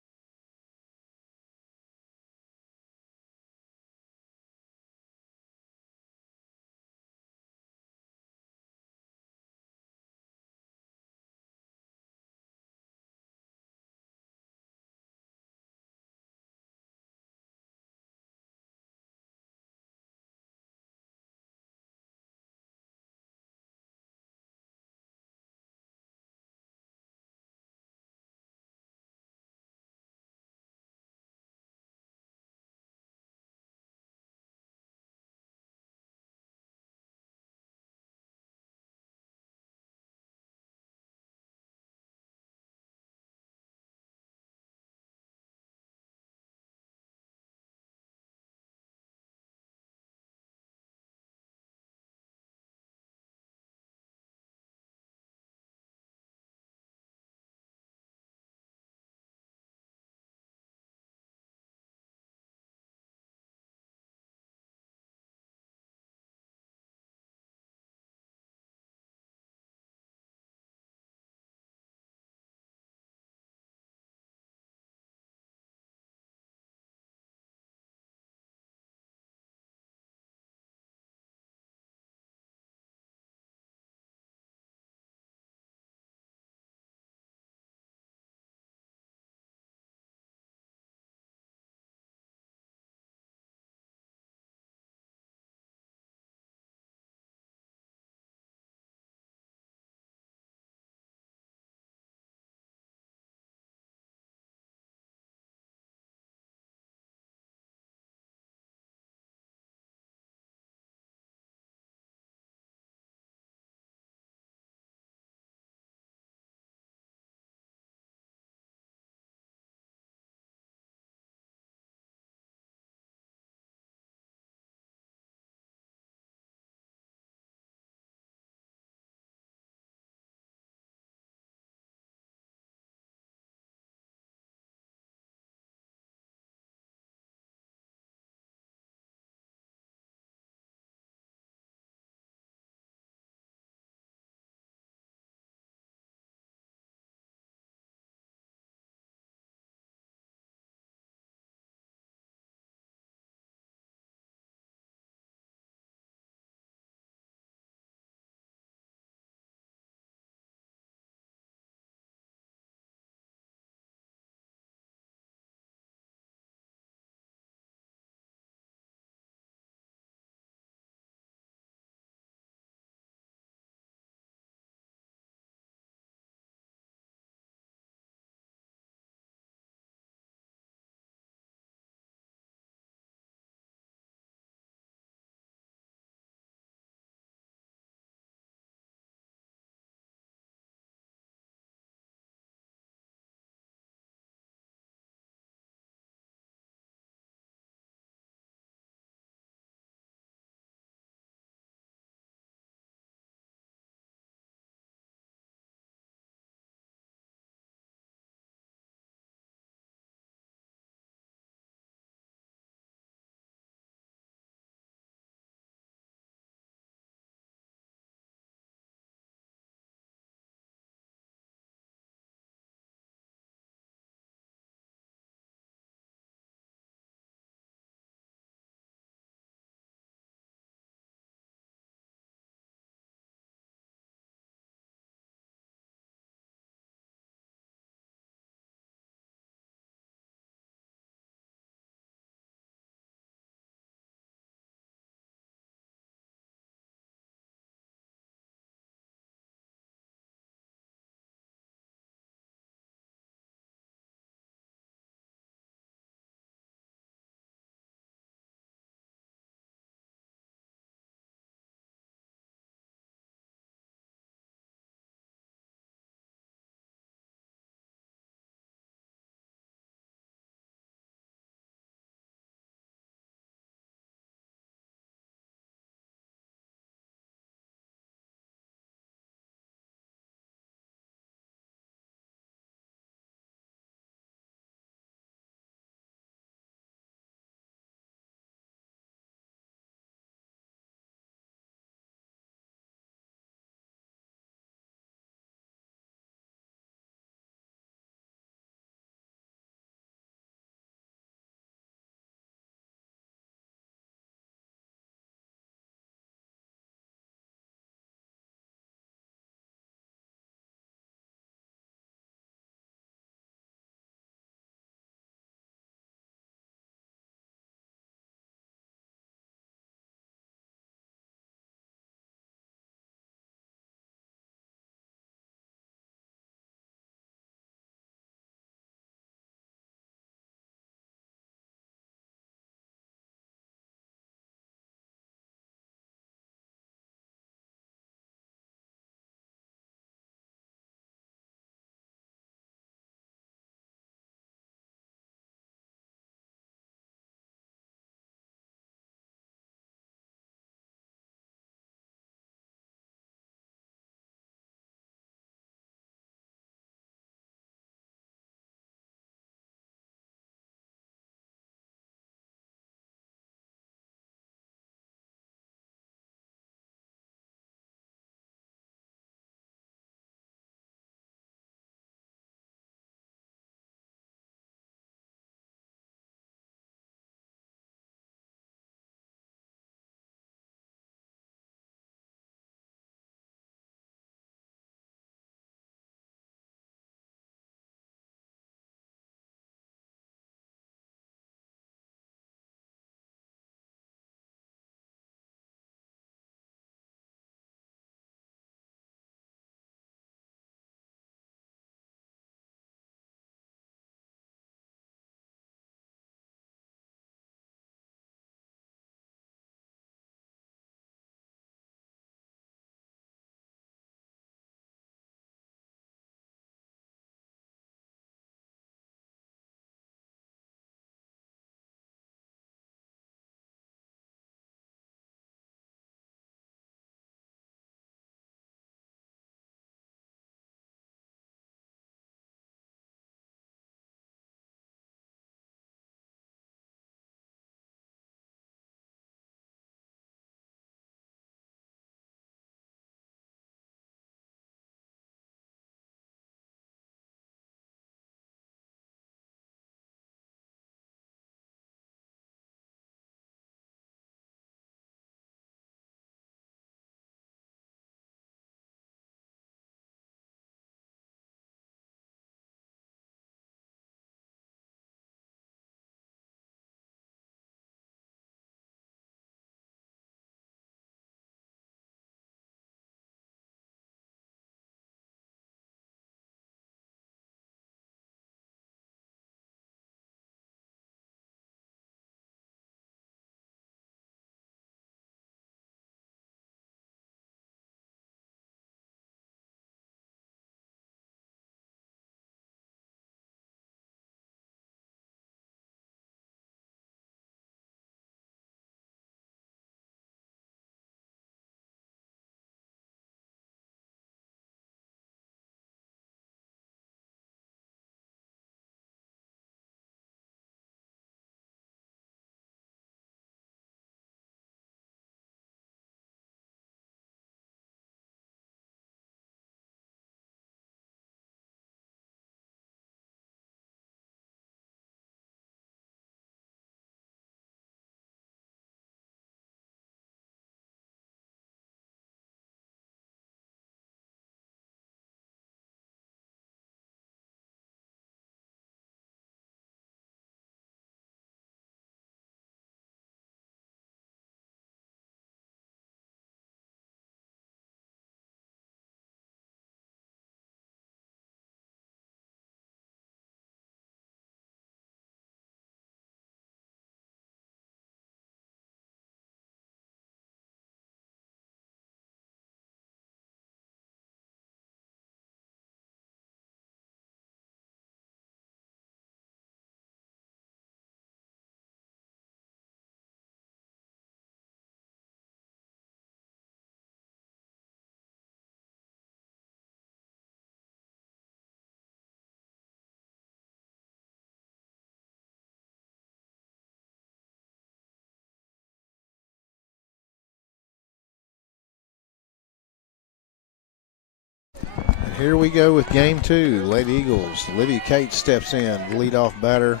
Here we go with game 2. Lady Eagles. Olivia Cates steps in, leadoff batter.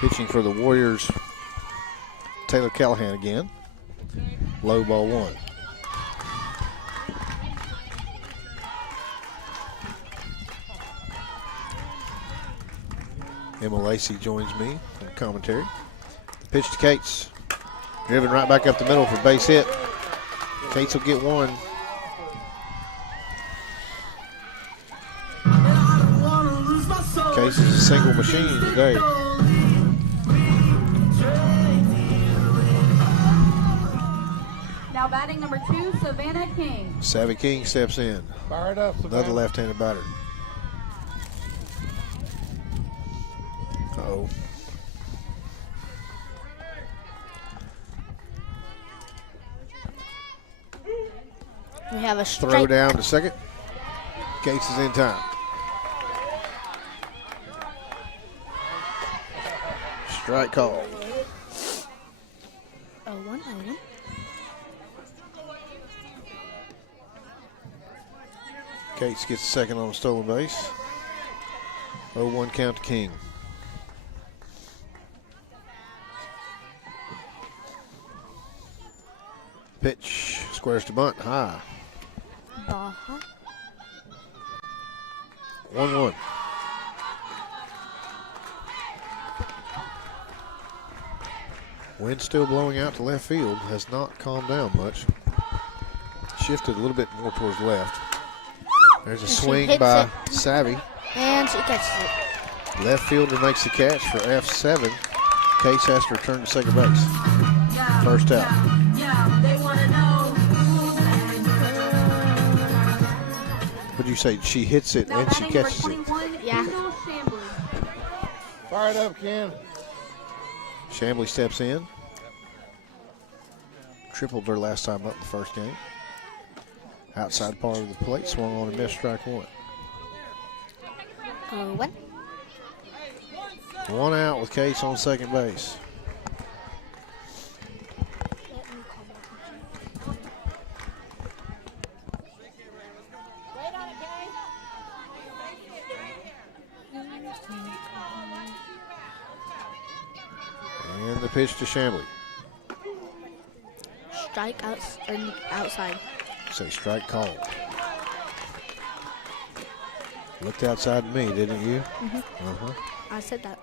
Pitching for the Warriors, Taylor Callahan again. Low ball 1. Emma Lacey joins me on commentary. Pitch to Cates. Driven right back up the middle for base hit. Cates will get 1. Cates is a single machine today. Now batting number 2, Savannah King. Savvy King steps in. Fire it up, Another Savannah. left-handed batter. Uh-oh. We have a Throw strike. down to second. Cates is in time. Strike call. 0-1, 0-1. Cates gets a second on a stolen base. 0-1 count to King. Pitch. Squares to bunt. High. Baja. 1-1. Wind still blowing out to left field. Has not calmed down much. Shifted a little bit more towards left. There's a And she swing hits by it. Savvy. And she catches it. Left fielder makes the catch for F7. Cates has to return to second base. First out. What'd you say? She hits it Now and she batting number catches it. 21, Yeah. Kendall Chambers. Fire it up, Ken. Chambly steps in. Tripled her last time up in the first game. Outside part of the plate, swung on and missed, strike 1. 0-1. 1 out with Cates on second base. Wait on it, Kay. And the pitch to Chambly. Strike outside. Say strike called. Looked outside me, didn't you? Uh-huh. I said that.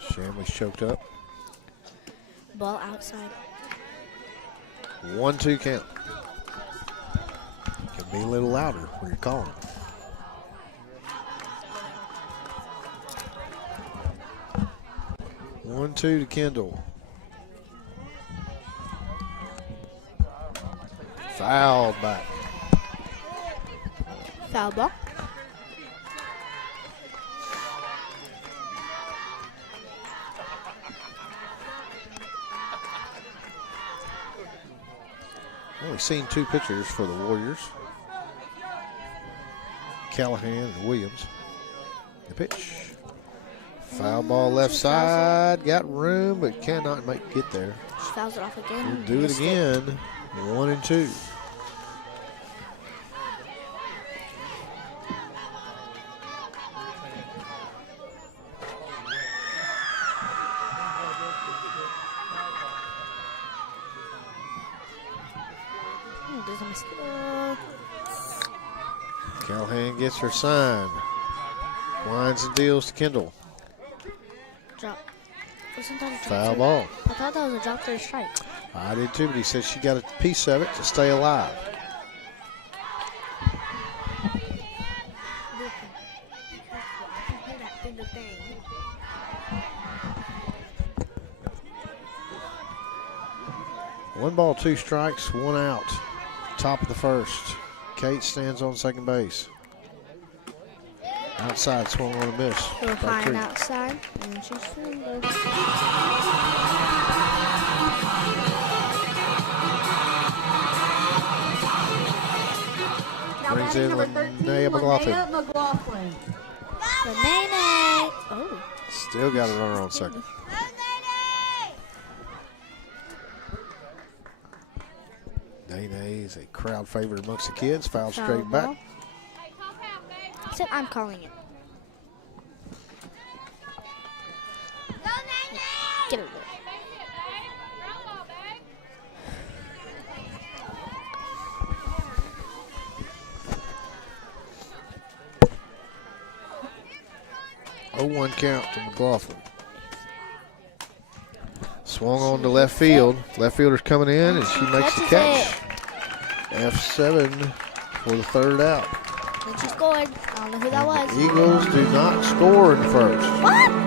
Chambly's choked up. Ball outside. 1-2 count. Can be a little louder when you're calling. One, 2 to Kendall. Fouled back. Foul ball. Only seen 2 pitchers for the Warriors. Callahan and Williams. The pitch. Foul ball left side. Got room, but cannot get there. She fouls it off again. We'll do it Missed again. 1 and 2. There's a mosquito. Callahan gets her sign. Winds and deals to Kendall. Drop. Wasn't that a drop Foul third? ball. I thought that was a drop third strike. I did too, but he said she got a piece of it to stay alive. One ball, 2 strikes, 1 out. Top of the first. Cates stands on second base. Outside, swung on a miss. We're By flying 3. outside, and she's single. Now Brings batting in number 13, Linnea McLaughlin. Linnea McLaughlin. The Nene. Oh. Still got a runner on second. Day is a crowd favorite amongst the kids. Foul Foul straight back. ball. Except I'm calling it. Get it. Oh, 1 count to McLaughlin. Swung on to left field. Left fielder's coming in, and she makes the catch. F7 for the 3rd out. Then she scored. I don't know who that was. The Eagles do not score in the 1st. What?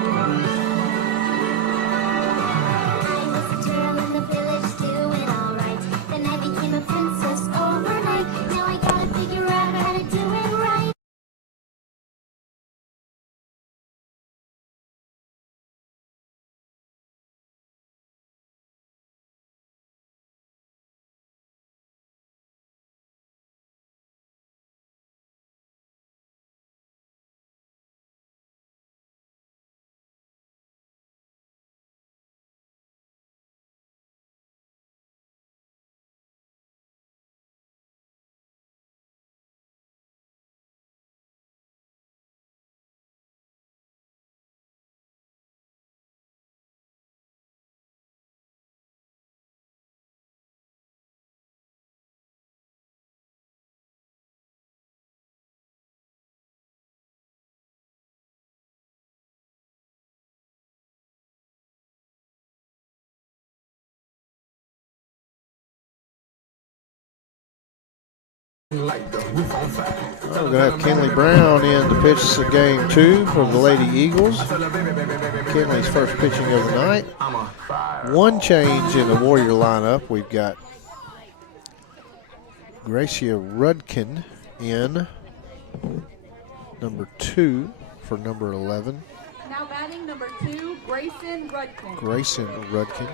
Light the roof on fire. We're going to have Kenley Brown in to pitch the game 2 for the Lady Eagles. Kenley's first pitching of the night. I'm a fire. 1 change in the Warrior lineup. We've got Gracia Rudkin in, number 2 for number 11. Now batting number 2, Grayson Rudkin. Grayson Rudkin.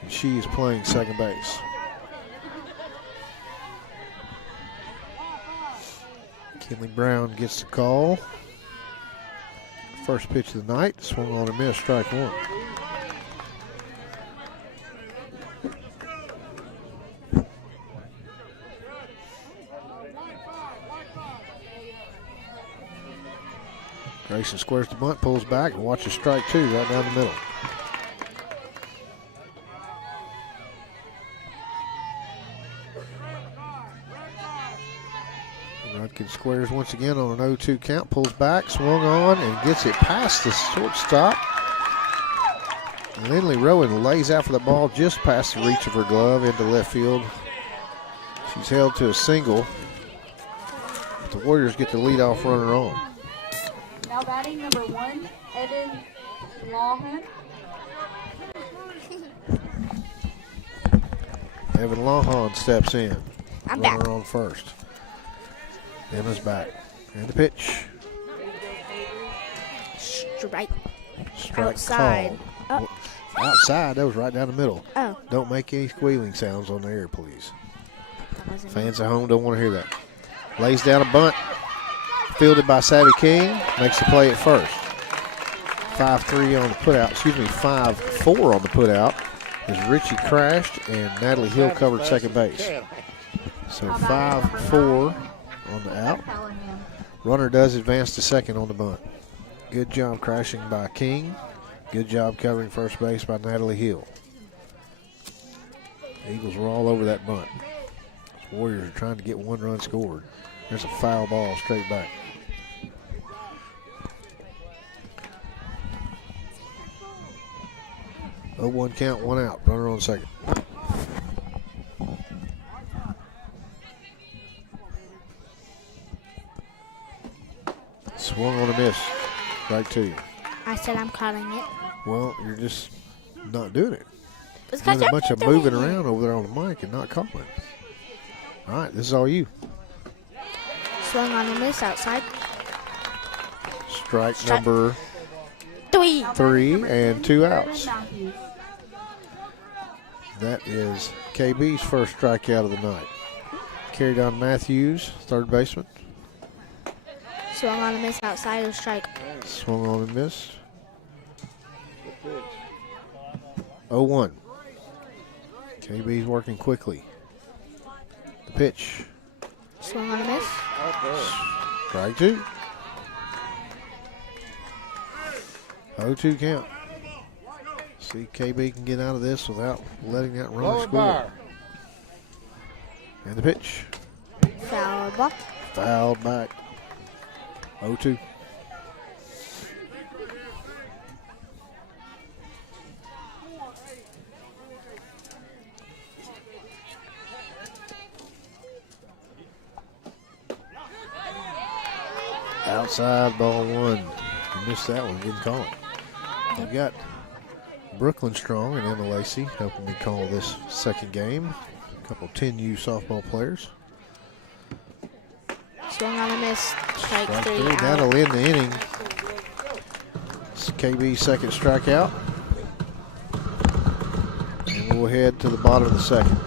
And she is playing second base. Kenley Brown gets the call. First pitch of the night, swung on and missed, strike 1. Grayson squares the bunt, pulls back, and watches strike 2 right down the middle. Rudkin squares once again on an 0-2 count, pulls back, swung on, and gets it past the shortstop. Lindley Rowan lays out for the ball just past the reach of her glove into left field. She's held to a single. But the Warriors get the leadoff runner on. Now batting number 1, Evan Lawhan. Evan Lawhan steps in. I'm runner back. on first. Emma's back. And the pitch. Strike. Strike Outside. called. Outside, that was right down the middle. Oh. Don't make any squealing sounds on the air, please. That wasn't Fans at home don't want to hear that. Lays down a bunt. Fielded by Savvy King. Makes the play at first. 5-3 on the putout. 5-4 on the putout. As Richie crashed and Natalie Hill covered second base. So 5-4 on the out. Runner does advance to second on the bunt. Good job crashing by King. Good job covering first base by Natalie Hill. The Eagles were all over that bunt. Warriors are trying to get 1 run scored. There's a foul ball straight back. Oh, 1 count, 1 out. Runner on second. Swung on a miss. Strike 2. I said I'm calling it. Well, you're just not doing it. It's There's because a bunch of moving around over there on the mic and not calling. All right, this is all you. Swung on a miss outside. Strike number 3. 3 and 2 outs. Evan Matthews. That is KB's first strikeout of the night. Carried on Matthews, third baseman. Swung on a miss outside of strike. Swung on and missed. 0-1. KB's working quickly. The pitch. Swing on a miss. Strike 2. 0-2 count. See if KB can get out of this without letting that runner score. And the pitch. Foul ball. Fouled back. 0-2. Outside, ball 1. You missed that one, didn't call it. We've got Brooklyn Strong and Emma Lacey helping me call this second game. A couple 10U softball players. Swung on a miss. Strike 3. Out. That'll end the inning. It's KB's second strikeout. And we'll head to the bottom of the second.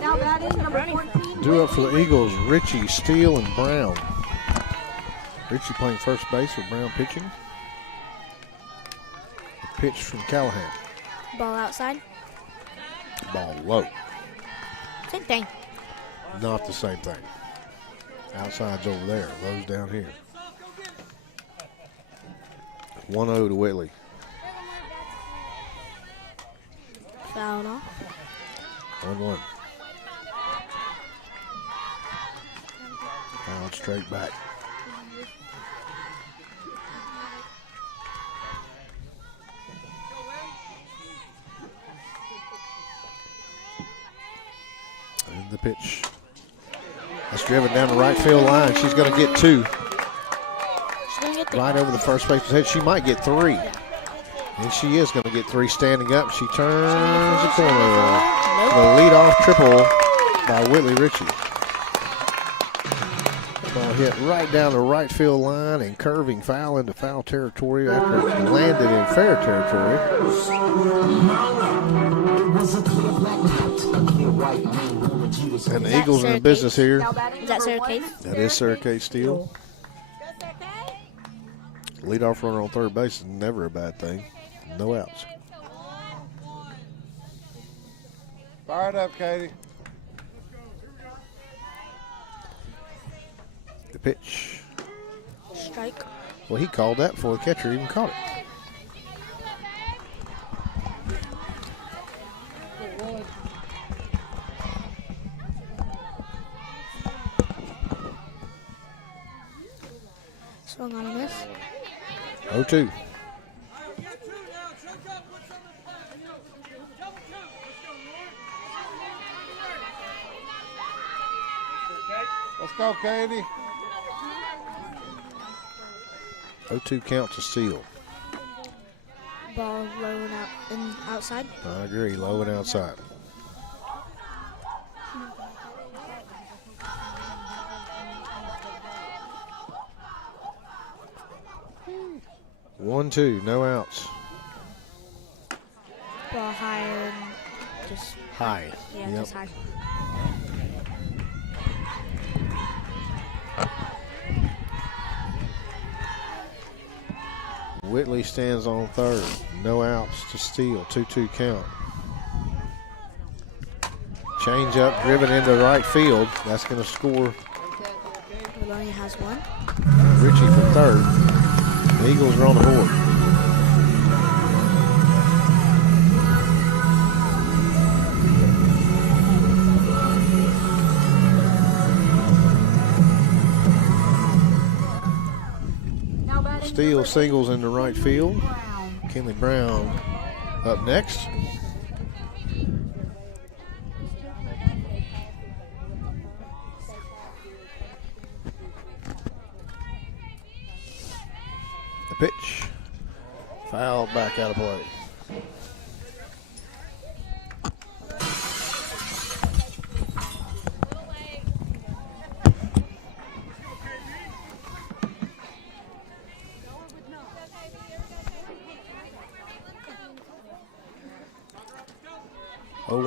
Now batting number 14. Due up for the Eagles, Richie, Steele, and Brown. Richie playing first base with Brown pitching. A pitch from Callahan. Ball outside. Ball low. Same thing. Not the same thing. Outside's over there. Low's down here. 1-0 to Whitley. Fouled off. 1-1. Fouled straight back. And the pitch. That's driven down the right field line. She's going to get 2. She's going to get 3. Right over the first baseman's head. She might get 3. And she is going to get 3 standing up. She turns the corner. The leadoff triple by Whitley Ritchie. Ball hit right down the right field line and curving foul into foul territory after it landed in fair territory. And the Eagles are in business here. Is that Sarah Case? That is Sarah Kate Steele. Leadoff runner on third base is never a bad thing. No outs. Fire it up, Katie. The pitch. Strike. Well, he called that before the catcher even caught it. Swung on a miss. 0-2. Let's go, Katie. 0-2 count to Steele. Ball low and out and outside. I agree, low and outside. One, 2, no outs. Ball higher and just High. yeah, Yep. just high. Whitley stands on third. No outs to Steele. 2-2 count. Change up, driven into right field. That's going to score. Vilonia has one. Richie from third. The Eagles are on the board. Steele singles into right field. Kinley Brown up next. The pitch. Foul, back out of play.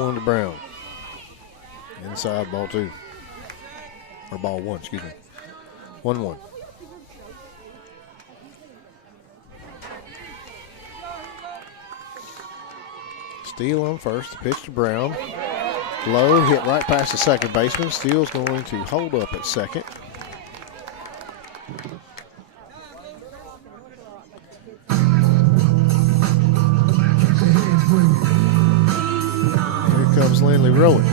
To Brown. Inside, ball 2. Or ball 1, excuse me. 1-1. Steele on first. The pitch to Brown. Low, hit right past the second baseman. Steele's going to hold up at second. Comes Lindley Rowan.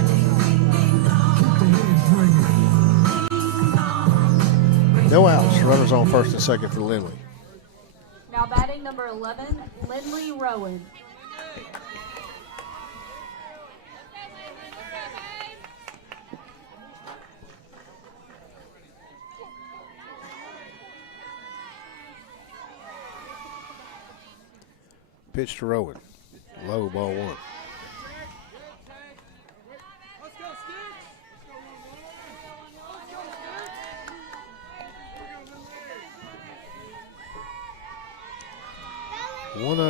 No outs. Runners on first and second for Lindley. Now batting number 11, Lindley Rowan. Pitch to Rowan. Low, ball 1.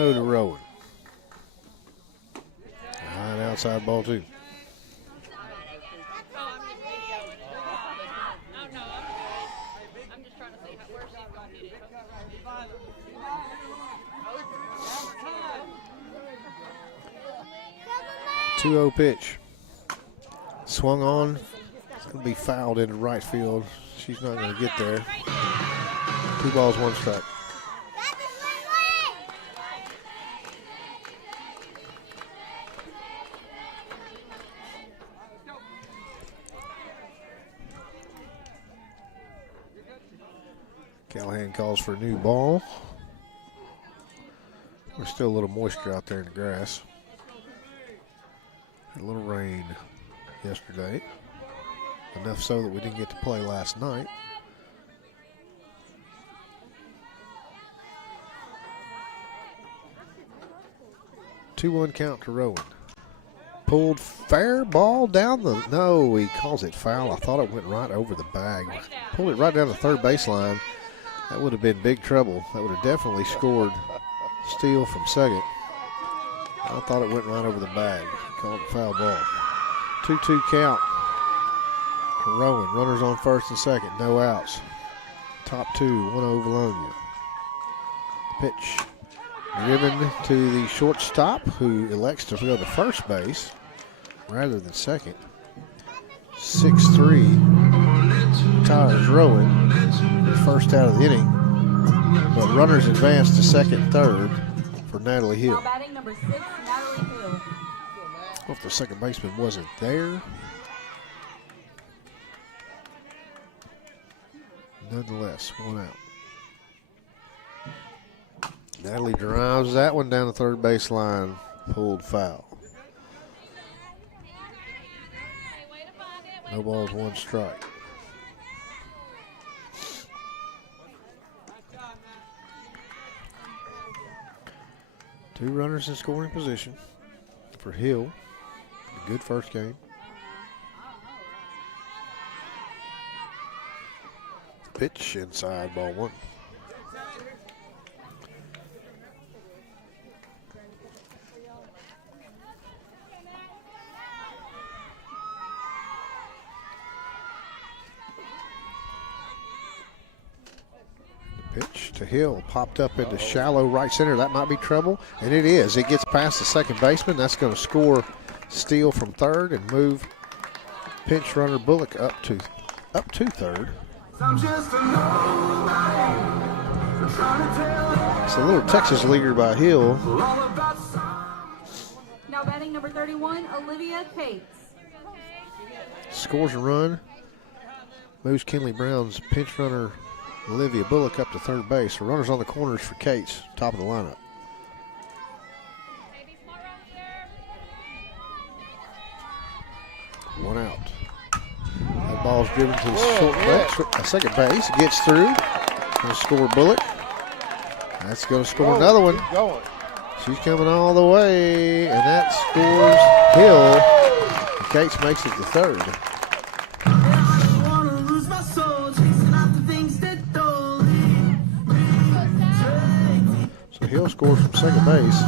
To Rowan. High and outside, ball 2. Two-oh pitch. Swung on. It's going to be fouled into right field. She's not going to get there. 2 balls, 1 strike. Callahan calls for a new ball. There's still a little moisture out there in the grass. Had a little rain yesterday. Enough so that we didn't get to play last night. Two-one count to Rowan. Pulled fair ball down the... No, he calls it foul. I thought it went right over the bag. Pulled it right down the third baseline. That would have been big trouble. That would have definitely scored Steele from second. I thought it went right over the bag. Called it foul ball. 2-2 count to Rowan. Runners on first and second. No outs. Top 2, 1-0 Vilonia. Pitch. Driven to the shortstop, who elects to go to first base rather than second. 6-3 retires Rowan. First out of the inning, but runners advance to second, third for Natalie Hill. Now batting number 6, Natalie Hill. Well, if the second baseman wasn't there, nonetheless, 1 out. Natalie drives that one down the third baseline, pulled foul. No balls, 1 strike. Two runners in scoring position for Hill. A good first game. Pitch inside, ball 1. Pitch to Hill, popped up into shallow right center. That might be trouble, and it is. It gets past the second baseman. That's going to score Steele from third and move pinch runner Bullock up to third. It's a little Texas leaguer by Hill. Now batting number 31, Olivia Cates. Scores a run. Moves Kinley Brown's pinch runner Olivia Bullock up to third base. So runners on the corners for Cates, top of the lineup. One out. That ball's driven to the short base, second base. Gets through. Going to score Bullock. That's going to score another one. She's coming all the way, and that scores Hill. Cates makes it to third. So Hill scores from second base.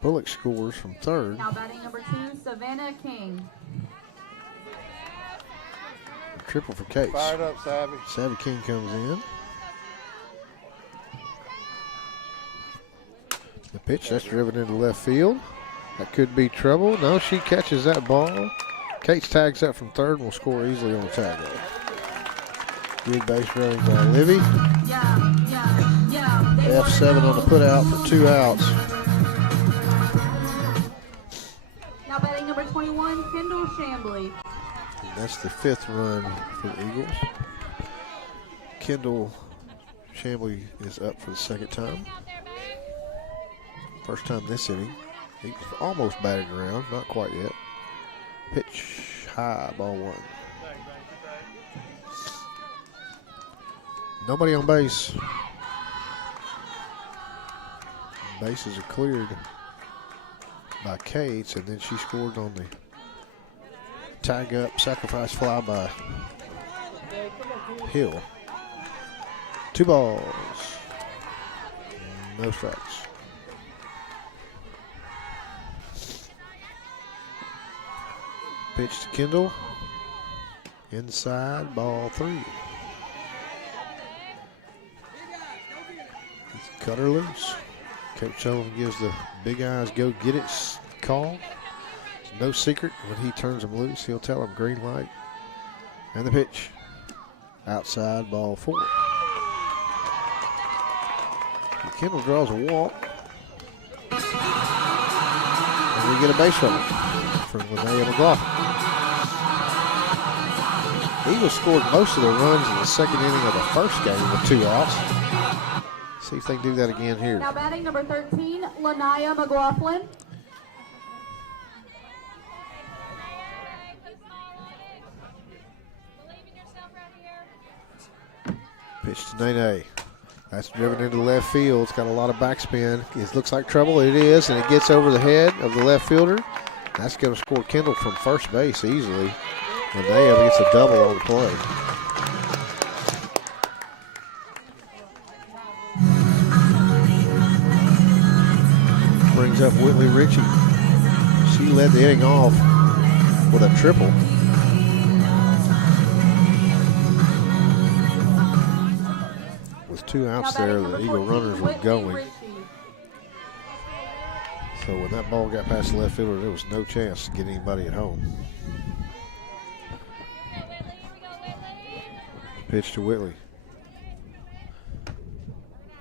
Bullock scores from third. Now batting number 2, Savannah King. Triple for Cates. Fired up, Savvy. Savvy King comes in. The pitch, that's driven into left field. That could be trouble. No, she catches that ball. Cates tags up from third and will score easily on the tag. Good base running by Livy. F7 on the put out for 2 outs. Now batting number 21, Kendall Chambly. That's the 5th run for the Eagles. Kendall Chambly is up for the 2nd time. First time this inning. He's almost batted around, not quite yet. Pitch high, ball 1. Nobody on base. Bases are cleared by Cates, and then she scored on the tag up, sacrifice fly by Hill. 2 balls, no strikes. Pitch to Kendall. Inside, ball 3. Cut her loose. Coach Sullivan gives the big eyes go get it call. It's no secret when he turns them loose, he'll tell them green light. And the pitch. Outside, ball 4. And Kendall draws a walk. And we get a base runner from Linnea McLaughlin. Eagles scored most of their runs in the second inning of the first game with 2 outs. See if they can do that again here. Now batting number 13, Linnea McLaughlin. Pitch to Nene. That's driven into left field. It's got a lot of backspin. It looks like trouble. It is, and it gets over the head of the left fielder. That's going to score Kendall from first base easily. Linnea gets a double on the play. Brings up Whitley Ritchie. She led the inning off with a triple. With 2 outs there, the Eagle runners were going. So when that ball got past the left fielder, there was no chance to get anybody at home. Pitch to Whitley.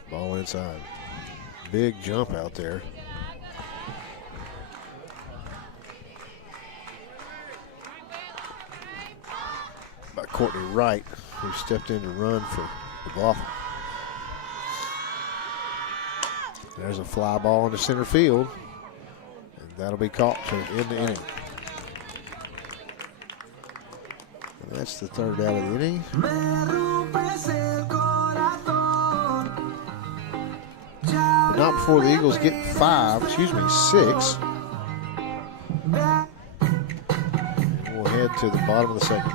Ball inside. Big jump out there. By Courtney Wright, who stepped in to run for McLaughlin. There's a fly ball into center field, and that'll be caught to end the inning. And that's the 3rd out of the inning. But not before the Eagles get 6. We'll head to the bottom of the 2nd.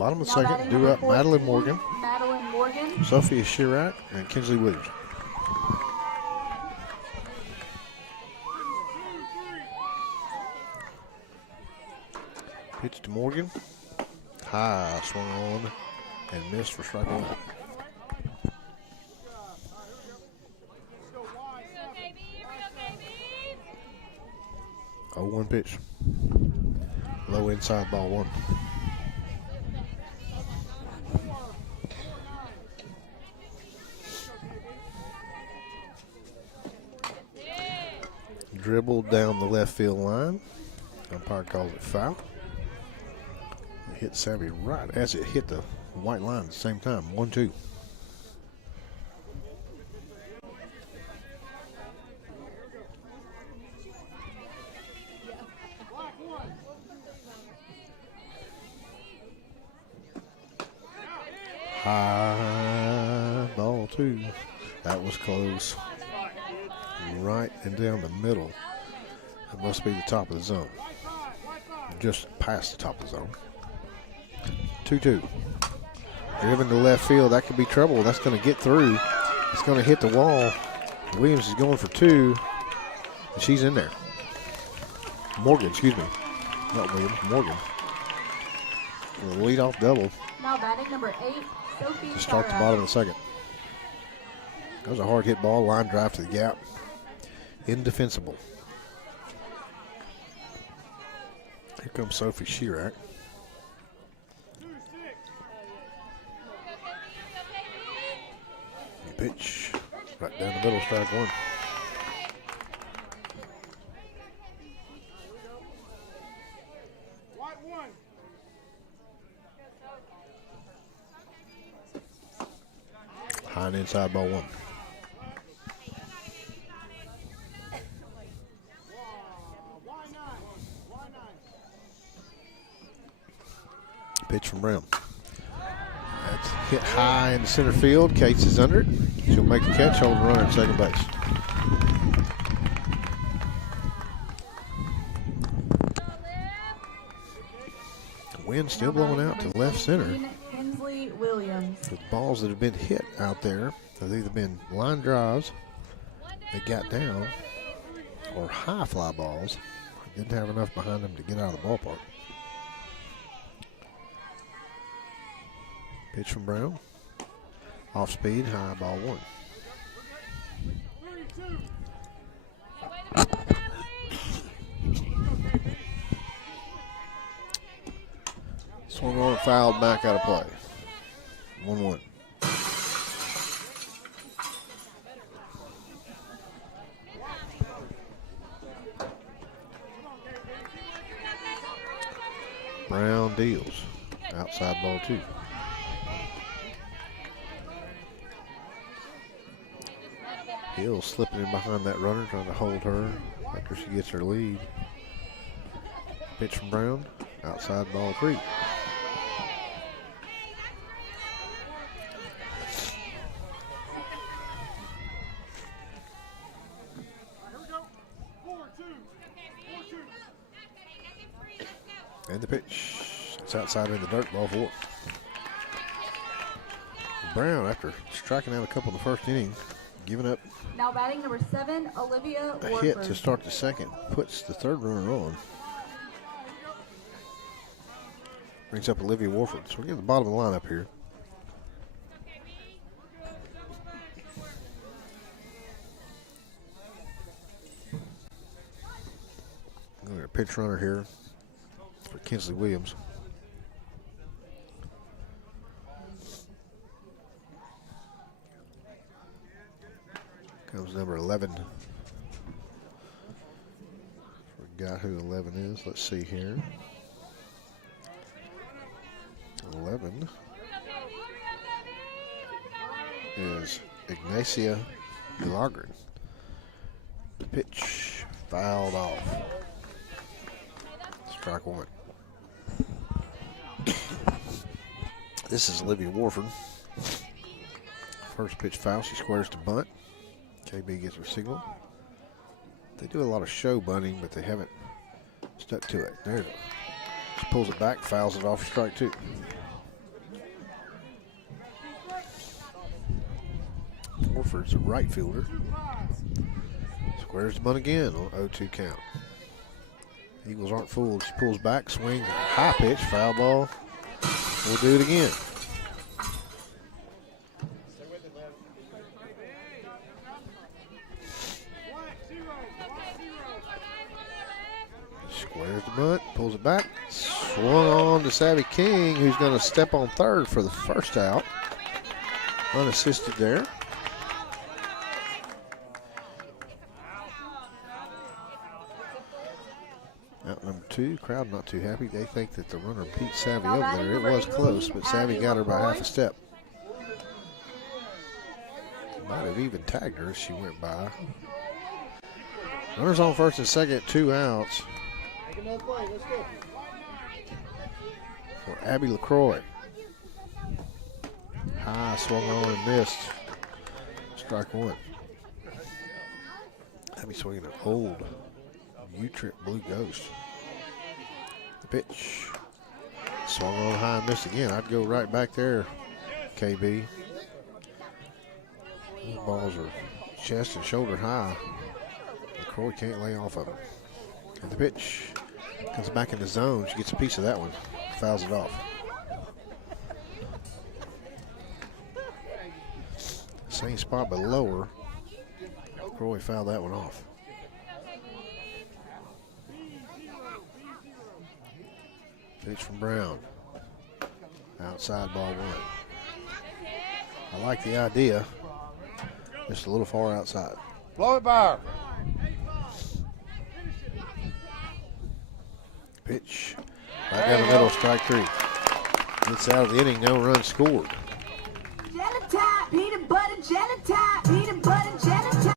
Bottom of the Now second, batting due number up Madeline 14, Morgan, Madeline Morgan. Sophia Chirac, and Kinsley Williams. Pitch to Morgan. High, swung on and missed for strike one. Okay, B. 0-1 pitch. Low inside, ball one. Dribbled down the left field line. Umpire calls it foul. It hit Savvy right as it hit the white line at the same time. 1-2. High ball two. That was close. Right and down the middle. It must be the top of the zone. Just past the top of the zone. 2-2. Driven to left field. That could be trouble. That's going to get through. It's going to hit the wall. Williams is going for two. And she's in there. Morgan, excuse me. Not Williams, Morgan. A leadoff double Now batting number 8, Sophie to start the Chirac. bottom of the second. That was a hard hit ball. Line drive to the gap. Indefensible. Here comes Sophie Chirac. Pitch right down the middle, strike one. High and inside, ball one. Pitch from Brown. That's hit high in the center field. Cates is under it. She'll make the catch, hold the runner at second base. The wind still blowing out to left center. Kinsley Williams. The balls that have been hit out there have either been line drives that got down or high fly balls. Didn't have enough behind them to get out of the ballpark. Pitch from Brown. Off speed, high, ball one. Swung on and fouled back out of play. 1-1. Brown deals. Outside ball two. Hill slipping in behind that runner, trying to hold her after she gets her lead. Pitch from Brown, outside ball three. And the pitch. It's outside in the dirt, ball four. Brown, after striking out a couple in the first inning, giving up Now batting number 7, Olivia a Warford. hit to start the second, puts the third runner on. Brings up Olivia Warford. So we're getting the bottom of the lineup here. Got a pitch runner here for Kinsley Williams. Comes number 11. Forgot who 11 is. Let's see here. 11 is Ignacia Milagren. The pitch fouled off. Strike one. This is Olivia Warford. First pitch foul. She squares to bunt. KB gets her signal. They do a lot of show bunting, but they haven't stuck to it. There's it. She pulls it back, fouls it off, strike two. Warford's a right fielder. Squares the bunt again on 0-2 count. Eagles aren't fooled. She pulls back, swings, high pitch, foul ball. We'll do it again. Squares the bunt, pulls it back, swung on to Savvy King, who's going to step on third for the first out. Unassisted there. Out number 2, crowd not too happy. They think that the runner beat Savvy over there. It was close, but Savvy got her by half a step. Might have even tagged her as she went by. Runners on first and second, 2 outs. For Abby LaCroix. High, swung on and missed. Strike 1. Abby swinging an old U-Trip Blue Ghost. The pitch. Swung on high and missed again. I'd go right back there, KB. Those balls are chest and shoulder high. LaCroix can't lay off of them. And the pitch comes back in the zone. She gets a piece of that one. Fouls it off. Same spot but lower. LaCroix fouled that one off. Pitch from Brown. Outside, ball 1. I like the idea. Just a little far outside. Blow it by her. Pitch. Right down the middle, strike 3. Gets out of the inning, no run scored. Gelatine, peanut butter, gelatine, peanut butter, gelatine.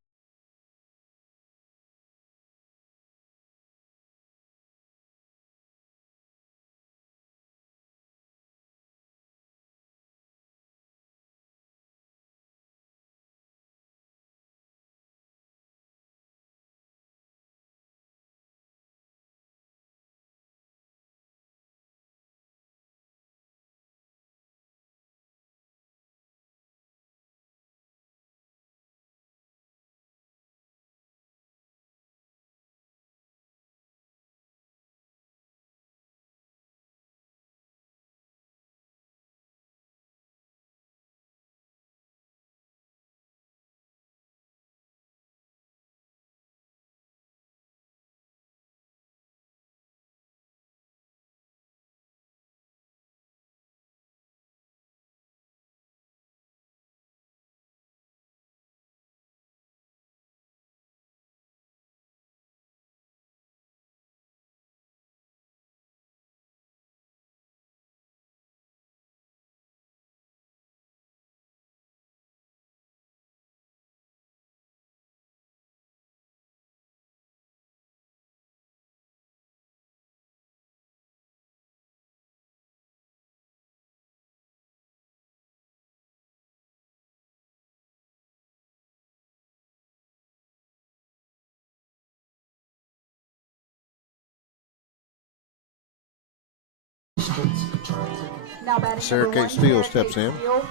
Now batting Sarah number Kate 1, Steele Sarah steps Kate in. Steele.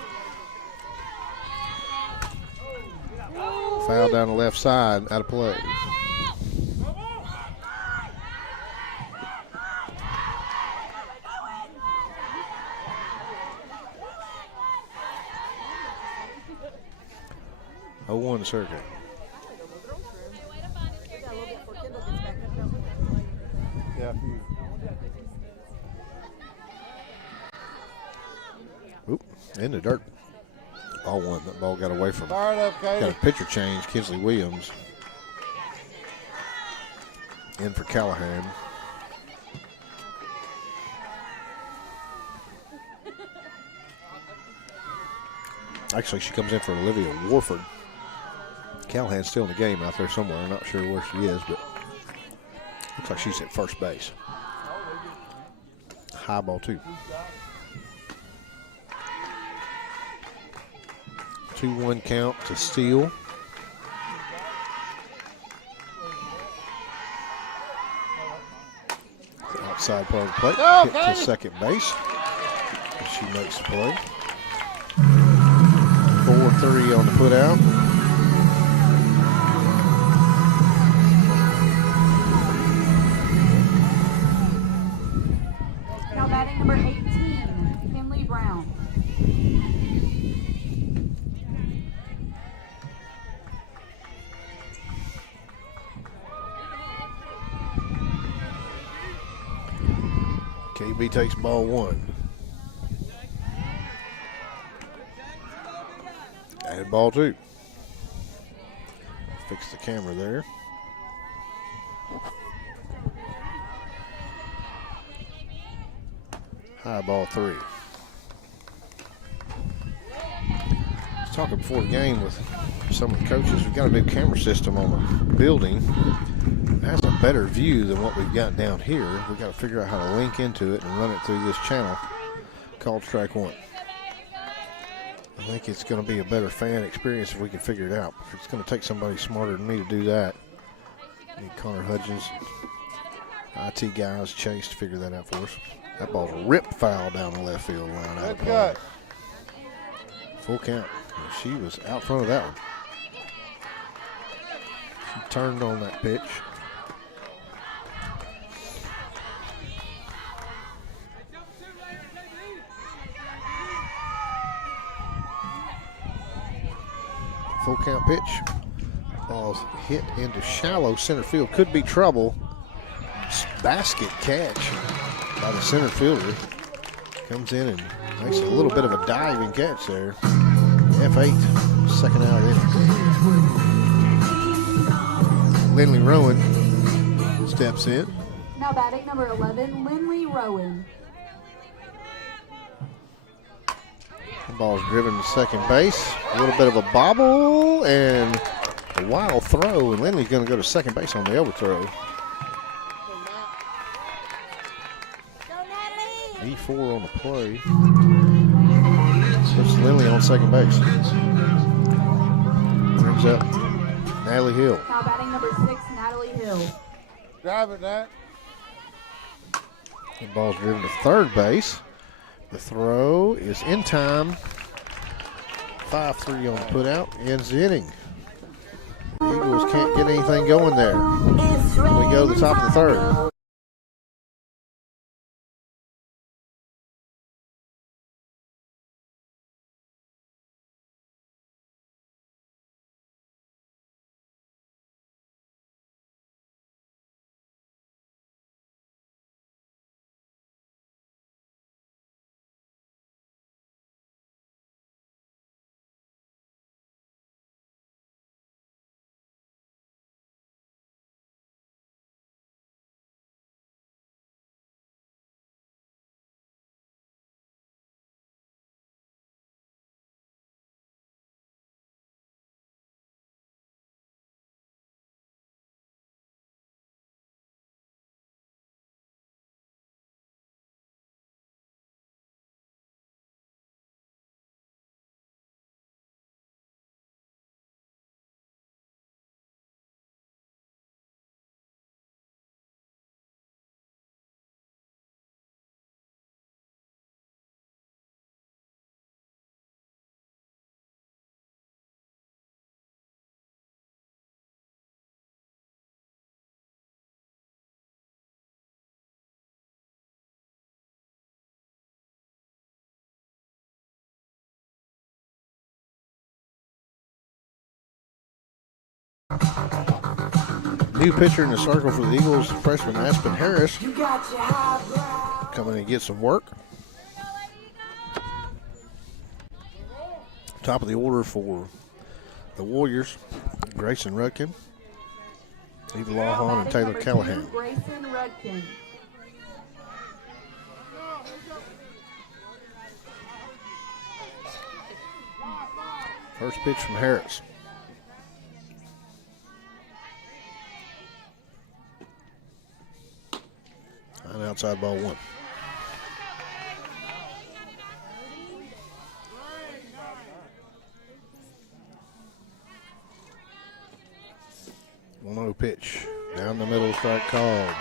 Foul down the left side, out of play. Oh, 1 Sarah Kate. Yeah, Oop, in the dirt. Ball 1. That ball got away from. fire it up, Got Katie. a pitcher change. Kinsley Williams in for Callahan. Actually, she comes in for Olivia Warford. Callahan's still in the game out there somewhere. I'm not sure where she is, but looks like she's at first base. High ball 2. 2-1 count to Steele. The outside part of the plate. Go, Hit to Katie. second base. She makes the play. 4-3 on the put out. KB takes ball 1. And ball 2. Fix the camera there. High ball 3. I was talking before the game with some of the coaches. We've got a new camera system on the building. It has a better view than what we've got down here. We've got to figure out how to link into it and run it through this channel called Strike One. I think it's going to be a better fan experience if we can figure it out. It's going to take somebody smarter than me to do that. Need Connor Hudgens, IT guys, Chase to figure that out for us. That ball's a rip foul down the left field line. Out of play. Full count. She was out front of that one. She turned on that pitch. Full count pitch. Ball's hit into shallow center field. Could be trouble. Basket catch by the center fielder. Comes in and makes a little bit of a diving catch there. F8, second out inning. Lindley Rowan steps in. Now batting number 11, Lindley Rowan. The ball's driven to second base. A little bit of a bobble and a wild throw, and Lindley's going to go to second base on the overthrow. E4 on the play. Puts Lindley on second base. Brings up Natalie Hill. Now batting number 6, Natalie Hill. Drive it, Nat. The ball's driven to third base. The throw is in time. 5-3 on the putout. Ends the inning. The Eagles can't get anything going there. We go to the top of the third. New pitcher in the circle for the Eagles, freshman Aspen Harris. Come in and get some work. Top of the order for the Warriors, Grayson Rudkin, Eva Lawhon, and Taylor Callahan. Grayson Rudkin. First pitch from Harris. And outside ball 1. One-0 pitch. Down the middle, strike called.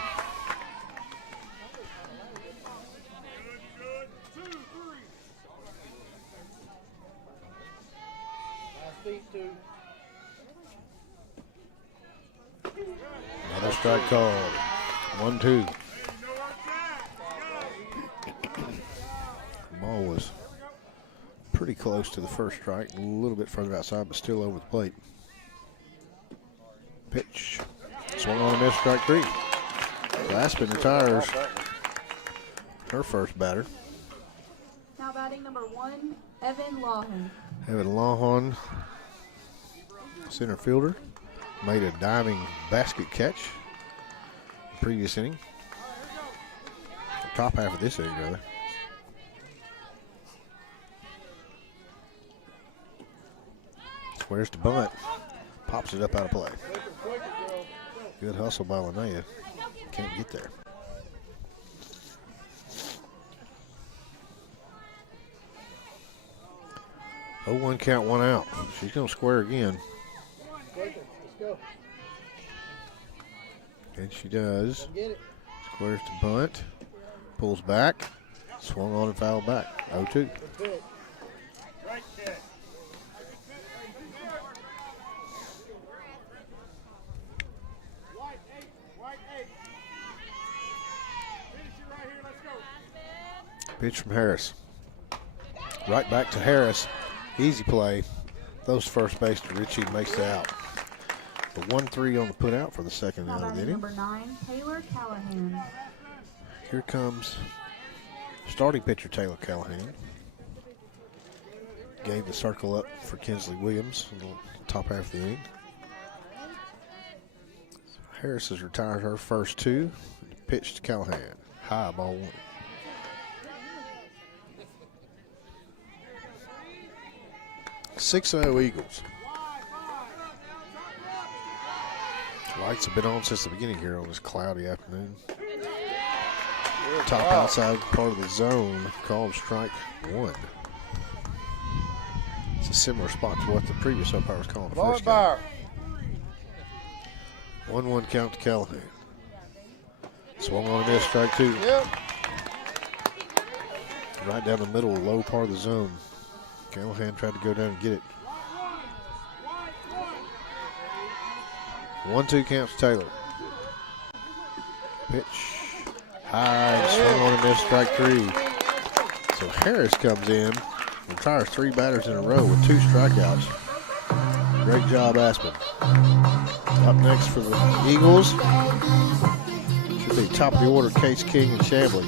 Another strike called. 1-2. Ball was pretty close to the first strike, a little bit further outside, but still over the plate. Pitch. Swung on a miss, strike 3. So Aspen retires her first batter. Now batting number 1, Evan Lawhon. Evan Lawhon, center fielder, made a diving basket catch the previous inning. The top half of this inning, rather. Squares to bunt. Pops it up out of play. Good hustle by Linnea. Can't get there. Oh, 1 count, 1 out. She's going to square again. And she does. Squares to bunt. Pulls back. Swung on and fouled back. 0-2. Pitch from Harris. Right back to Harris. Easy play. Those first base to Ritchie makes the out. The 1-3 on the put out for the second Now out of the batting inning. number 9, Taylor Callahan. Here comes starting pitcher Taylor Callahan. Gave the circle up for Kinsley Williams in the top half of the inning. Harris has retired her first 2. Pitch to Callahan. High, ball 1. (6-0) Eagles. Lights have been on since the beginning here on this cloudy afternoon. Top outside part of the zone, called strike 1. It's a similar spot to what the previous umpire was calling the first game. 1-1 count to Callahan. Swung on a miss, strike 2. Right down the middle, low part of the zone. Callahan tried to go down and get it. 1-2 counts Taylor. Pitch. High, swung on and missed, strike 3. So Harris comes in, retires 3 batters in a row with 2 strikeouts. Great job, Aspen. Up next for the Eagles. Should be top of the order, Case King and Chambly.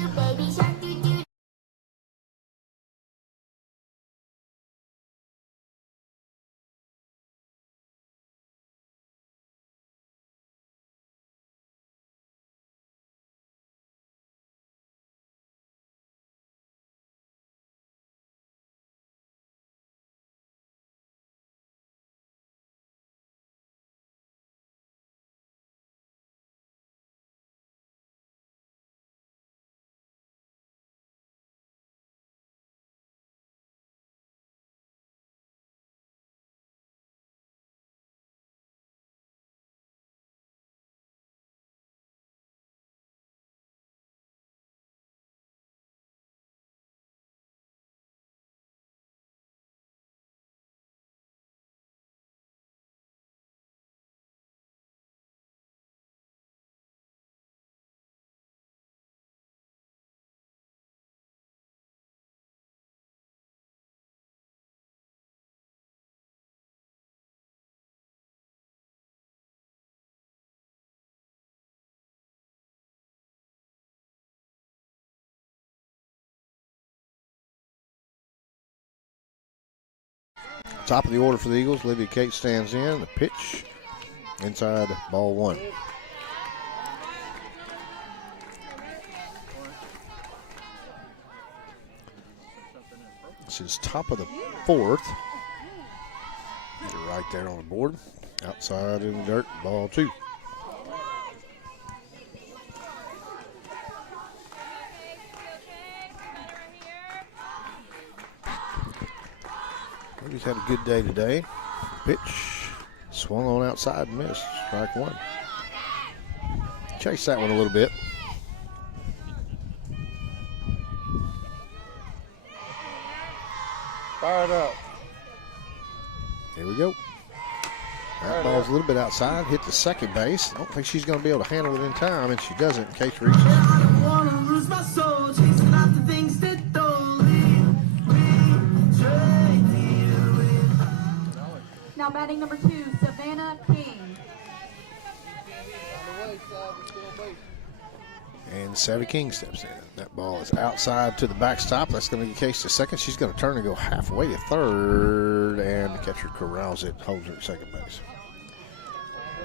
Top of the order for the Eagles. Livia Cates stands in. The pitch inside, ball 1. This is top of the 4th. They're right there on the board. Outside in the dirt, ball 2. He's had a good day today. Pitch swung on outside and missed. Strike 1. Chase that one a little bit. Fire it up. Here we go. That ball's a little bit outside. Hit the second base. I don't think she's going to be able to handle it in time, and she doesn't. Case reaches. Now batting number 2, Savannah King. And Savvy King steps in. That Ball is outside to the backstop. That's going to be Case to second. She's going to turn and go halfway to third, and the catcher corrals it, holds her at second base.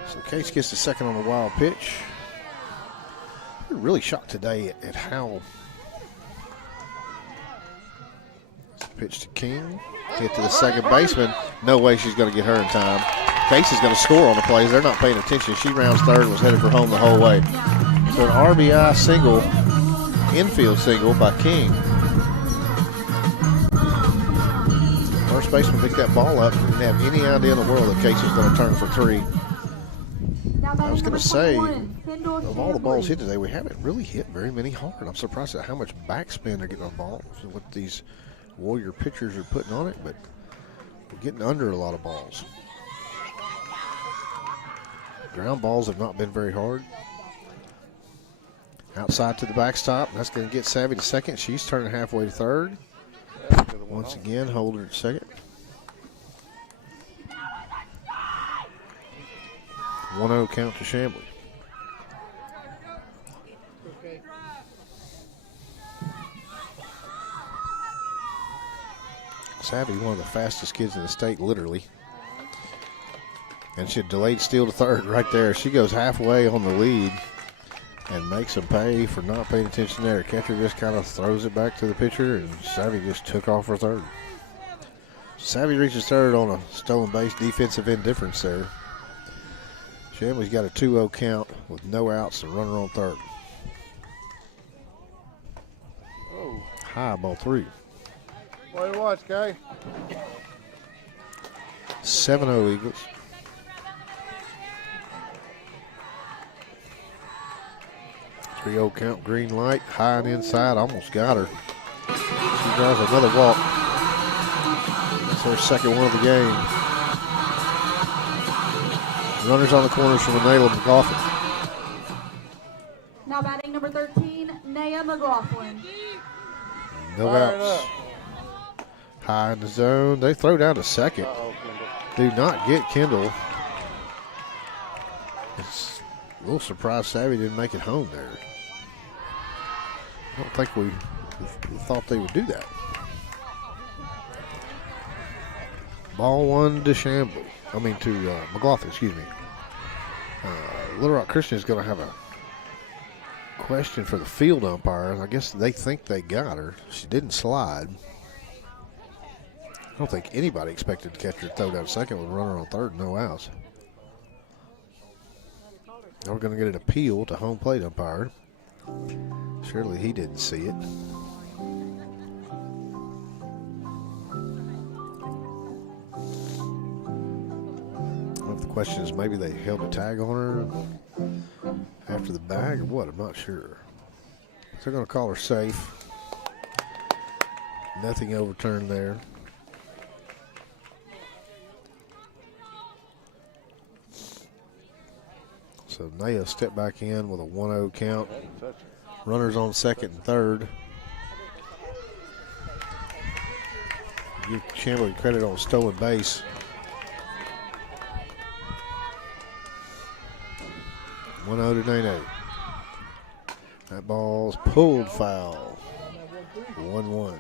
So Case gets the second on the wild pitch. We're really shocked today at how pitch to King. Hit to the second baseman. No way she's going to get her in time. Case is going to score on the plays. They're not paying attention. She rounds third and was headed for home the whole way. So an RBI single, infield single by King. First baseman picked that ball up. Didn't have any idea in the world that Case was going to turn for three. I was going to say, of all the balls hit today, we haven't really hit very many hard. I'm surprised at how much backspin they're getting on balls and what these Warrior pitchers are putting on it, but we're getting under a lot of balls. Ground balls have not been very hard. Outside to the backstop. That's going to get Savvy to second. She's turning halfway to third. Once again, hold her at second. 1-0 count to Chambly. Savvy, one of the fastest kids in the state, literally. And she had delayed steal to third right there. She goes halfway on the lead and makes them pay for not paying attention there. Catcher just kind of throws it back to the pitcher, and Savvy just took off for third. Savvy reaches third on a stolen base, defensive indifference there. Chambly's got a 2-0 count with no outs and runner on third. Oh, High, ball three. way to watch, Kay. 7-0 Eagles. Three-0 count, green light, high and inside, almost got her. She draws another walk. That's her second one of the game. Runners on the corners from Anayla McLaughlin. Now batting number 13, Naya McLaughlin. No outs. High in the zone. They throw down to second. Do not get Kendall. It's a little surprised Savvy didn't make it home there. I don't think we thought they would do that. Ball one to Chambly. To McLaughlin, excuse me. Little Rock Christian is going to have a question for the field umpires. I guess they think they got her. She didn't slide. I don't think anybody expected to catch her throw down second with a runner on third, no outs. Now we're going to get an appeal to home plate umpire. Surely he didn't see it. The question is maybe they held a tag on her after the bag or what, I'm not sure. They're going to call her safe. Nothing overturned there. So Naya step back in with a 1-0 count. Runners on second and third. Give Chambly credit on stolen base. 1-0 to Nene. That ball's pulled foul. 1-1.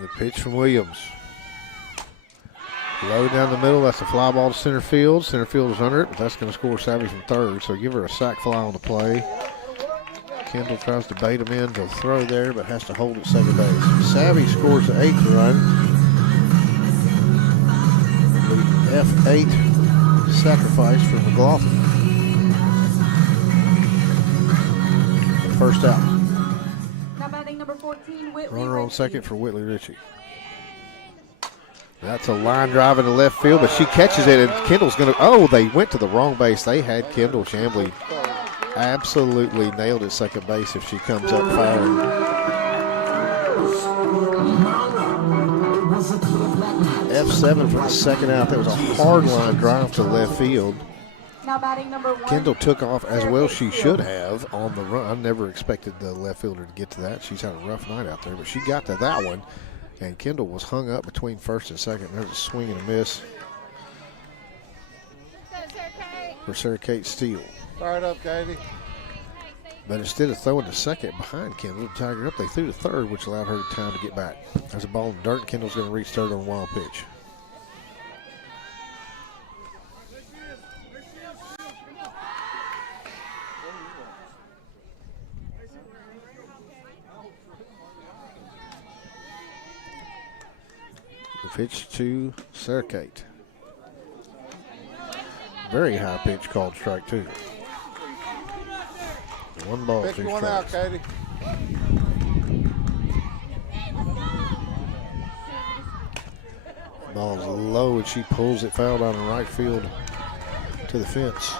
The pitch from Williams. Low down the middle. That's a fly ball to center field. Center field is under it, but that's going to score Savvy from third. So give her a sac fly on the play. Kendall tries to bait him in to throw there, but has to hold at second base. Savvy scores the 8th run. The F8 sacrifice for McLaughlin. First out. Number 14, Whitley Runner on Ritchie. second for Whitley Ritchie. That's a line drive into left field, but she catches it, and Kendall's going to. Oh, they went to the wrong base. They had Kendall. Chambly absolutely nailed at second base if she comes up firing. F7 for the second out. That was a hard line drive to left field. Now batting number 1. Kendall took off as well she Sarah should have on the run. I never expected the left fielder to get to that. She's had a rough night out there, but she got to that one. And Kendall was hung up between first and second. There's a swing and a miss for Sarah Kate Steele. Fire it up, Katie. But instead of throwing to second behind Kendall to tie her up, they threw to third, which allowed her time to get back. There's a ball in the dirt. Kendall's going to reach third on a wild pitch. The pitch to Sarah Kate. Very high pitch called strike 2. 1 ball, Pitch 2 one out, strikes. Katie. Ball's low and she pulls it foul down the right field to the fence.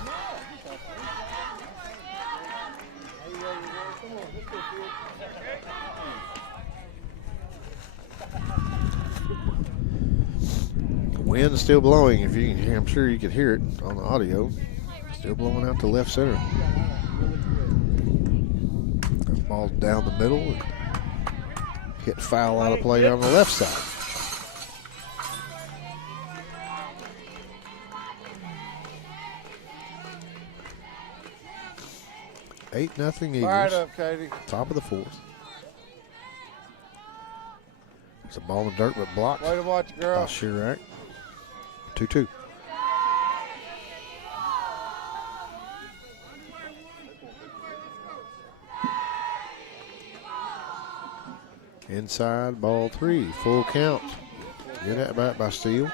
Wind still blowing. If you can hear, I'm sure you could hear it on the audio. Still blowing out to left center. That ball's down the middle and hit foul out of play on the left side. 8-0 Fire it Eagles. up, Katie. Top of the 4th. There's a ball in the dirt but blocked Way to watch it, by girl. Chirac. 2-2. Inside, ball 3, full count. Good at bat by Steele.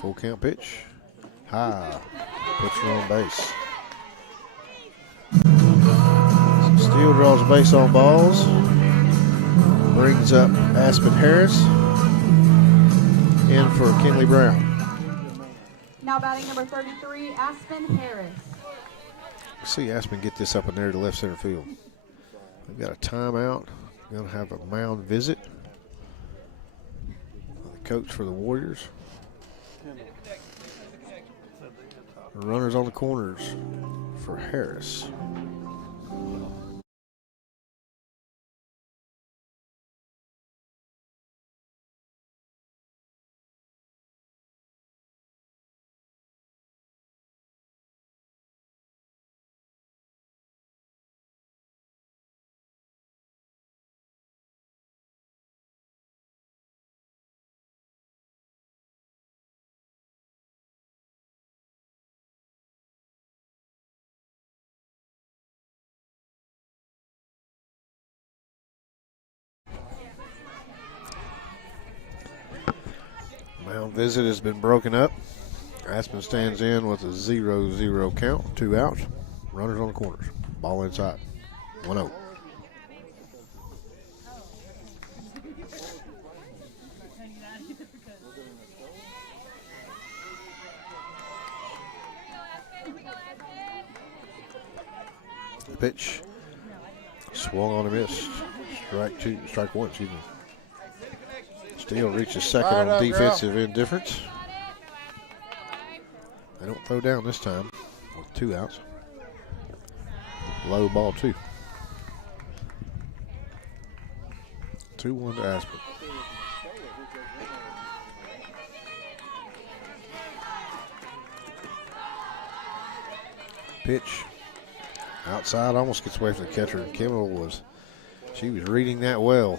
Full count pitch. High. Puts her on base. Steele draws a base on balls. Brings up Aspen Harris. In for Kinley Brown. Now batting number 33, Aspen Harris. See Aspen get this up in there to left center field. We've got a timeout. We're going to have a mound visit. The coach for the Warriors. Runners on the corners for Harris. Mound visit has been broken up. Aspen stands in with a 0-0 count, 2 outs. Runners on the corners. Ball inside. 1-0. The pitch. Swung on a miss. Strike 1, excuse me. Steele reaches second Fire it on up, defensive indifference. They don't throw down this time with 2 outs. Low ball 2. 2-1 to Aspen. Pitch. Outside, almost gets away from the catcher. She was reading that well.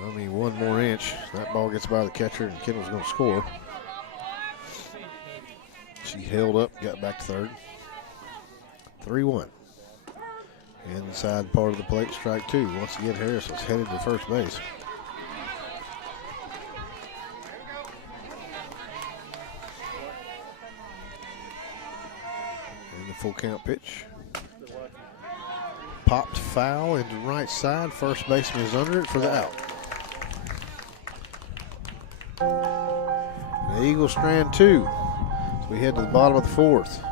I mean, 1 more inch. That ball gets by the catcher, and Kendall's going to score. She held up, got back to third. 3-1. Inside part of the plate, strike 2. Once again, Harris was headed to first base. And the full count pitch. Popped foul into right side. First baseman is under it for the out. And the Eagles strand 2. So we head to the bottom of the 4th.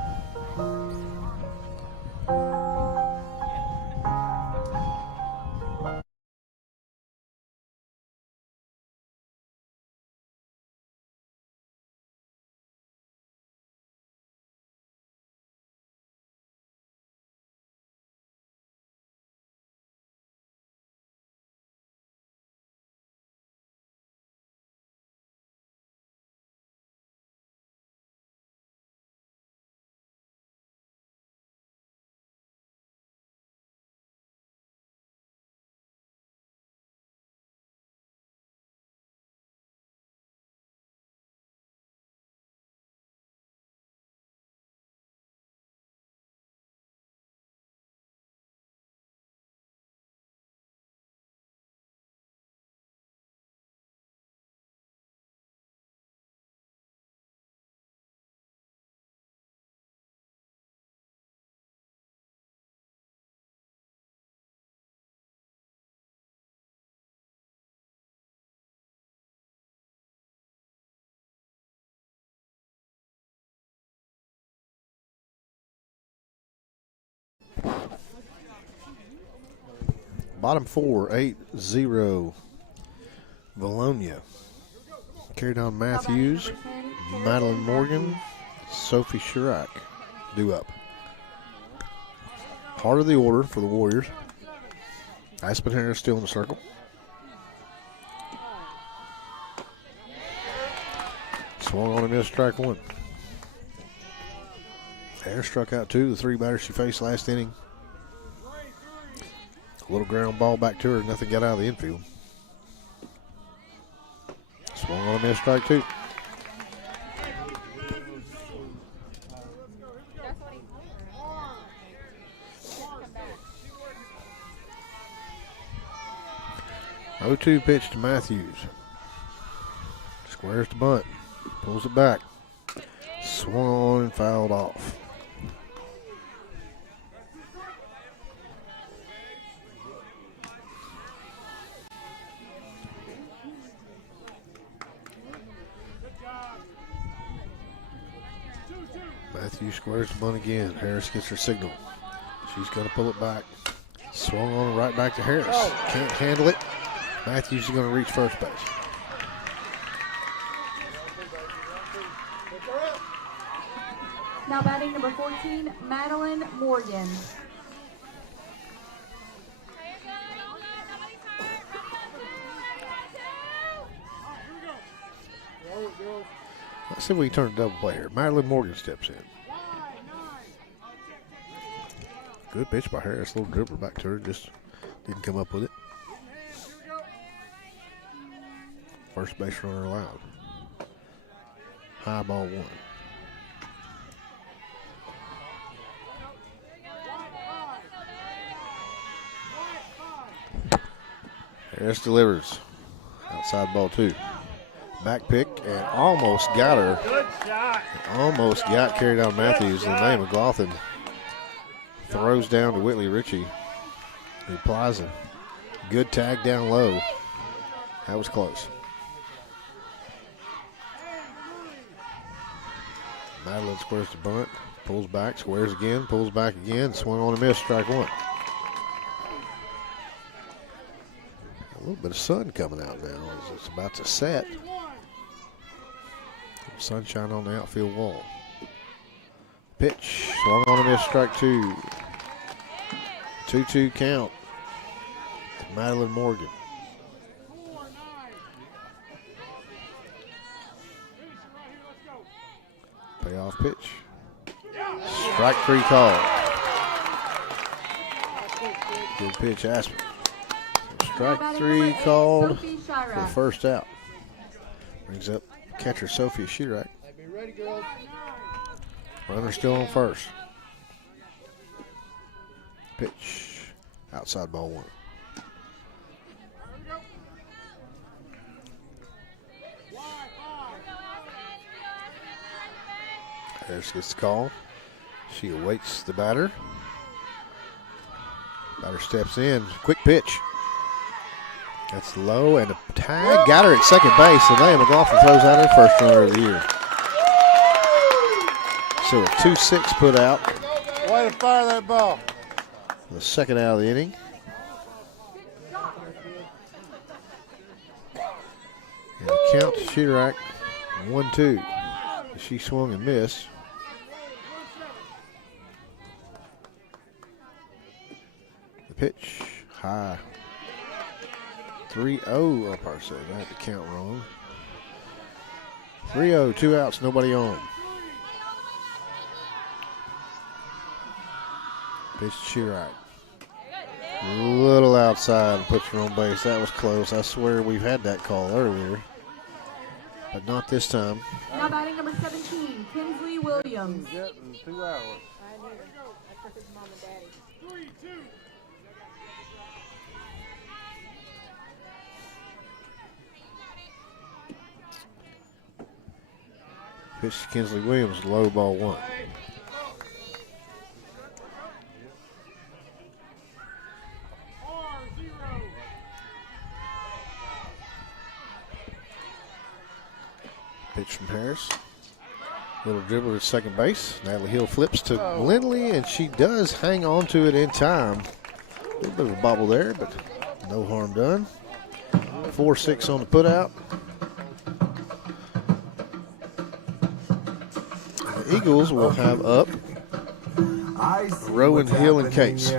Bottom 4, 8-0. Vilonia. Carried on Matthews, Madeline Morgan, Sophie Chirac. Due up. Heart of the order for the Warriors. Aspen Harris still in the circle. Swung on and missed, strike one. Harris struck out two, the three batters she faced last inning. A little ground ball back to her, nothing got out of the infield. Swung on and missed, strike two. Oh, 2 pitch to Matthews. Squares the bunt. Pulls it back. Swung on and fouled off. Matthews squares the bunt again. Harris gets her signal. She's going to pull it back. Swung on right back to Harris. Can't handle it. Matthews is going to reach first base. Now batting number 14, Madeline Morgan. Let's see if we can turn a double play here. Madeline Morgan steps in. Good pitch by Harris. Little dribbler back to her. Just didn't come up with it. First base runner allowed. High ball one. Harris delivers. Outside ball two. Back pick and almost got her. Almost got carried out Matthews. The name of McLaughlin throws down to Whitley Ritchie. He applies a good tag down low. That was close. Madeline squares the bunt, pulls back, squares again, pulls back again, swung on and missed, strike one. A little bit of sun coming out now as it's about to set. Sunshine on the outfield wall. Pitch, swung on and missed, strike two. 2-2 count to Madeline Morgan. Payoff pitch. Strike three call. Good pitch, Aspen. Strike three called for the first out. Brings up catcher Sophie Chirac. Runner still on first. Pitch. Outside ball one. Harris gets the call. She awaits the batter. Batter steps in. Quick pitch. That's low and a tag. Got her at second base. And Leah McLaughlin throws out her first runner of the year. So a 2-6 put out. Way to fire that ball. The second out of the inning. And the count to Chirac 1-2. She swung and missed. The pitch high. 3-0. Umpire said I had to count wrong. 3-0, 2 outs, nobody on. Pitch to Chirac. A little outside and puts her on base. That was close. I swear we've had that call earlier, but not this time. Now batting number 17, Kinsley Williams. Getting 2 hours. I knew it. I took his mom and daddy. Pitch to Kinsley Williams, low ball one. Pitch from Harris. Little dribbler at second base. Natalie Hill flips to Lindley, and she does hang on to it in time. A little bit of a bobble there, but no harm done. 4-6 on the putout. The Eagles will have up Rowan, Hill, and Case.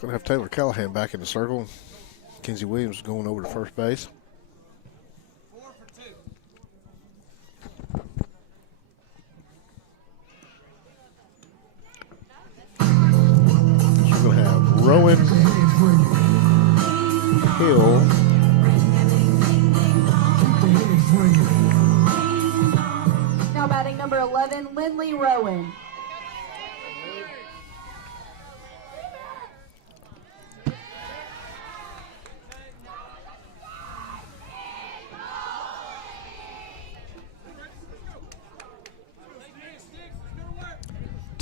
Going to have Taylor Callahan back in the circle. Kenzie Williams going over to first base. We're going to have Rowan, Hill, Now batting number 11, Lindley Rowan.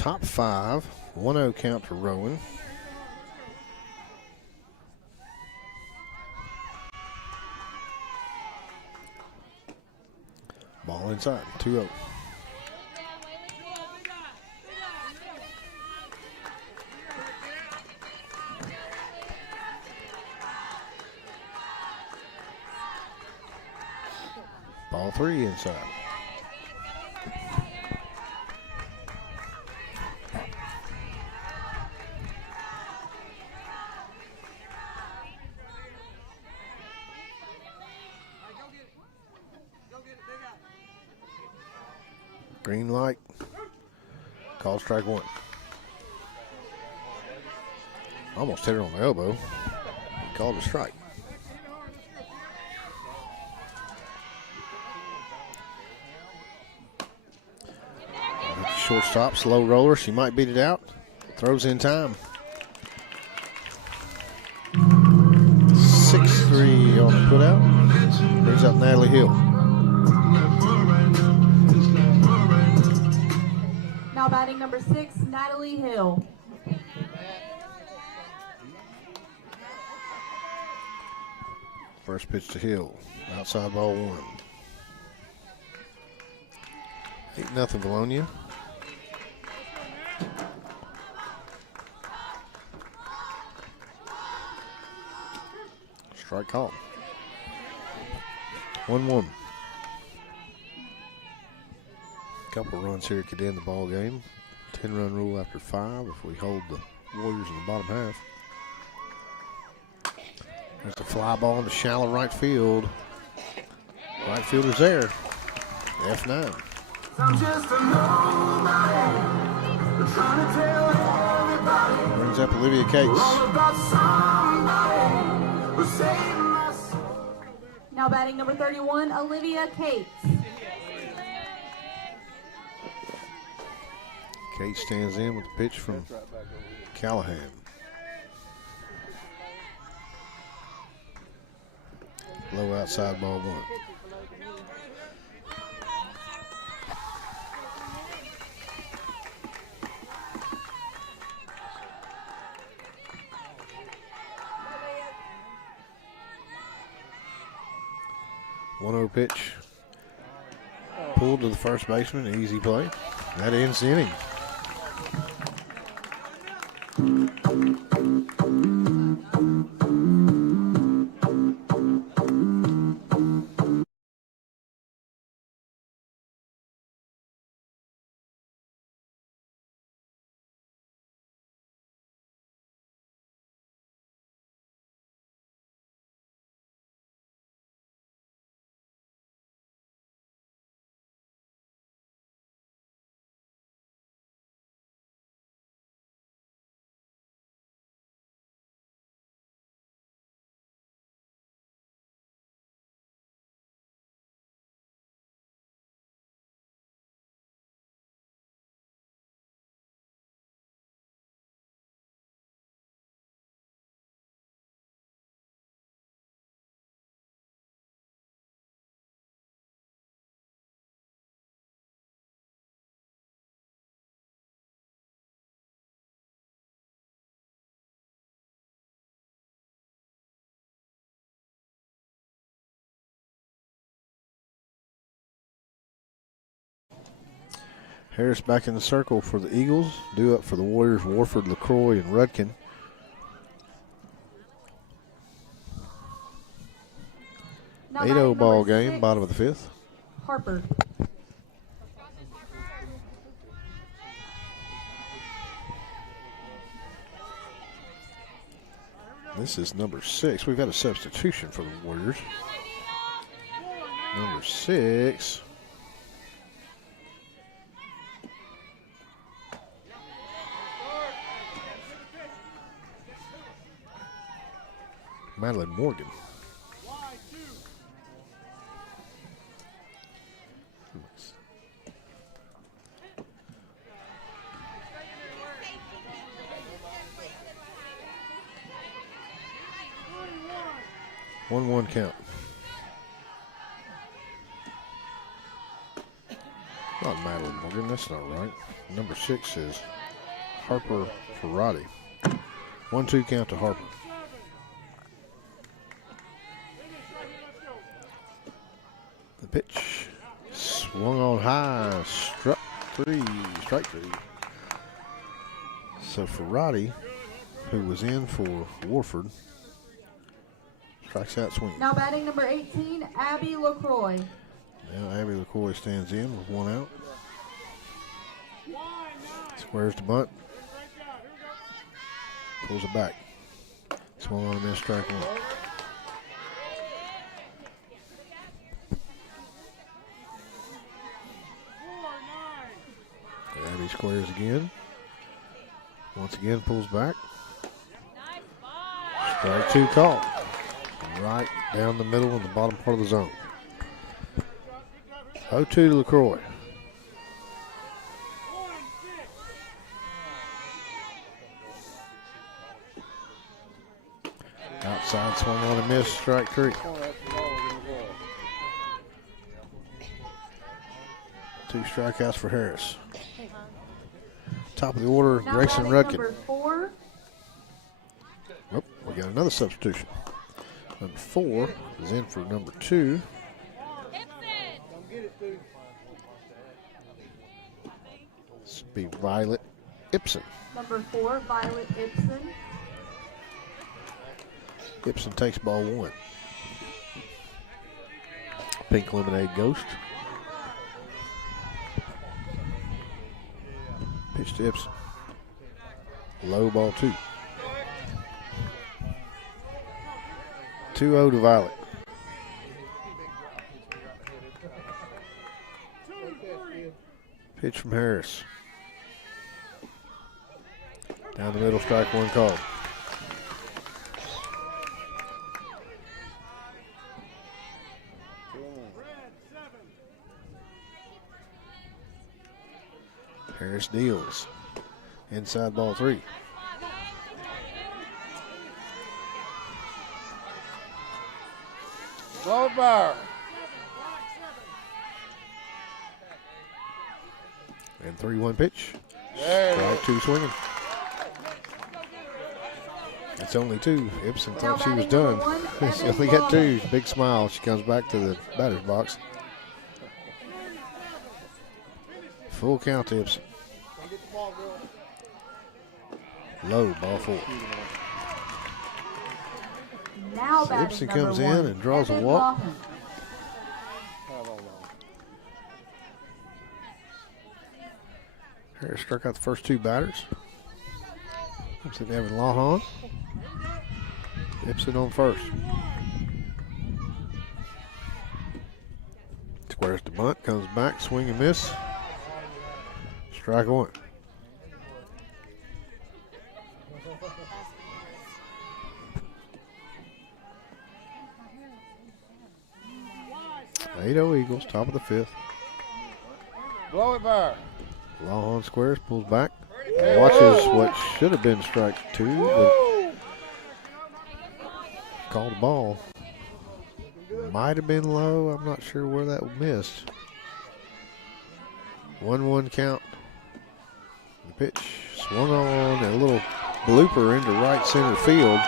top 5, 1-0 count to Rowan. Ball inside, 2-0. Ball 3 inside. Green light. Call strike 1. Almost hit her on the elbow. He called a strike. Shortstop, slow roller. She might beat it out. Throws in time. 6-3 on the putout. Brings up Natalie Hill. Now batting number 6, Natalie Hill. First pitch to Hill. Outside ball 1. 8-0 Vilonia. Strike call. 1-1. Couple runs here could end the ball game. 10-run rule after 5 if we hold the Warriors in the bottom half. There's the fly ball into shallow right field. Right fielder's there. F9. Brings up Olivia Cates. Now batting number 31, Olivia Cates. Kate stands in with the pitch from Callahan. Low outside ball 1. 1-0 pitch. Pulled to the first baseman. Easy play. That ends the inning. Harris back in the circle for the Eagles. Due up for the Warriors, Warford, LaCroix, and Rudkin. Now 8-0 batting ball number game, 6, bottom of the 5th. Harper. This is number 6. We've got a substitution for the Warriors. Number 6. Madeline Morgan. One count. Not Madeline Morgan, that's not right. Number 6 is Harper Ferrati. 1-2 count to Harper. The pitch swung on high, strike three. So Ferrati, who was in for Warford, strikes out swinging. Now batting number 18, Abby LaCroix. Now Abby LaCroix stands in with 1 out. Squares the bunt. Pulls it back. Swung on a miss, strike 1. Abby squares again. Once again pulls back. Strike 2 call. Right down the middle in the bottom part of the zone. 0-2 to LaCroix. Outside swung on a miss, strike 3. 2 strikeouts for Harris. Top of the order, Now Grayson batting Rudkin. number 4, Oh, we got another substitution. Number 4 is in for number 2. This would be Violet Ibsen. number 4, Violet Ibsen. Ibsen takes ball 1. Pink Lemonade Ghost. Pitch to Ibsen. Low ball 2. 2-0 to Violet. Pitch from Harris. Down the middle, strike 1 called. Harris deals. Inside ball 3. Slow fire. And 3-1 pitch. There it Strike is. 2 swinging. It's only 2. Ibsen Now thought she was batting number done. 1, She Evan only got 2. Lawman. Big smile. She comes back to the batter's box. Full count to Ibsen. Low, ball 4. Now So batting Ibsen number comes 1, in and draws a Evan walk. Lawman. Harris struck out the first 2 batters. Ibsen, Evan Lawhon. Ibsen on first. Squares to bunt, comes back, swing and miss. Strike 1. Eagles, top of the 5th. Blow it by. Lawhon squares, pulls back. Watches what should have been strike 2, but called a ball. Might have been low. I'm not sure where that missed. 1-1 count. The pitch swung on, a little blooper into right center field.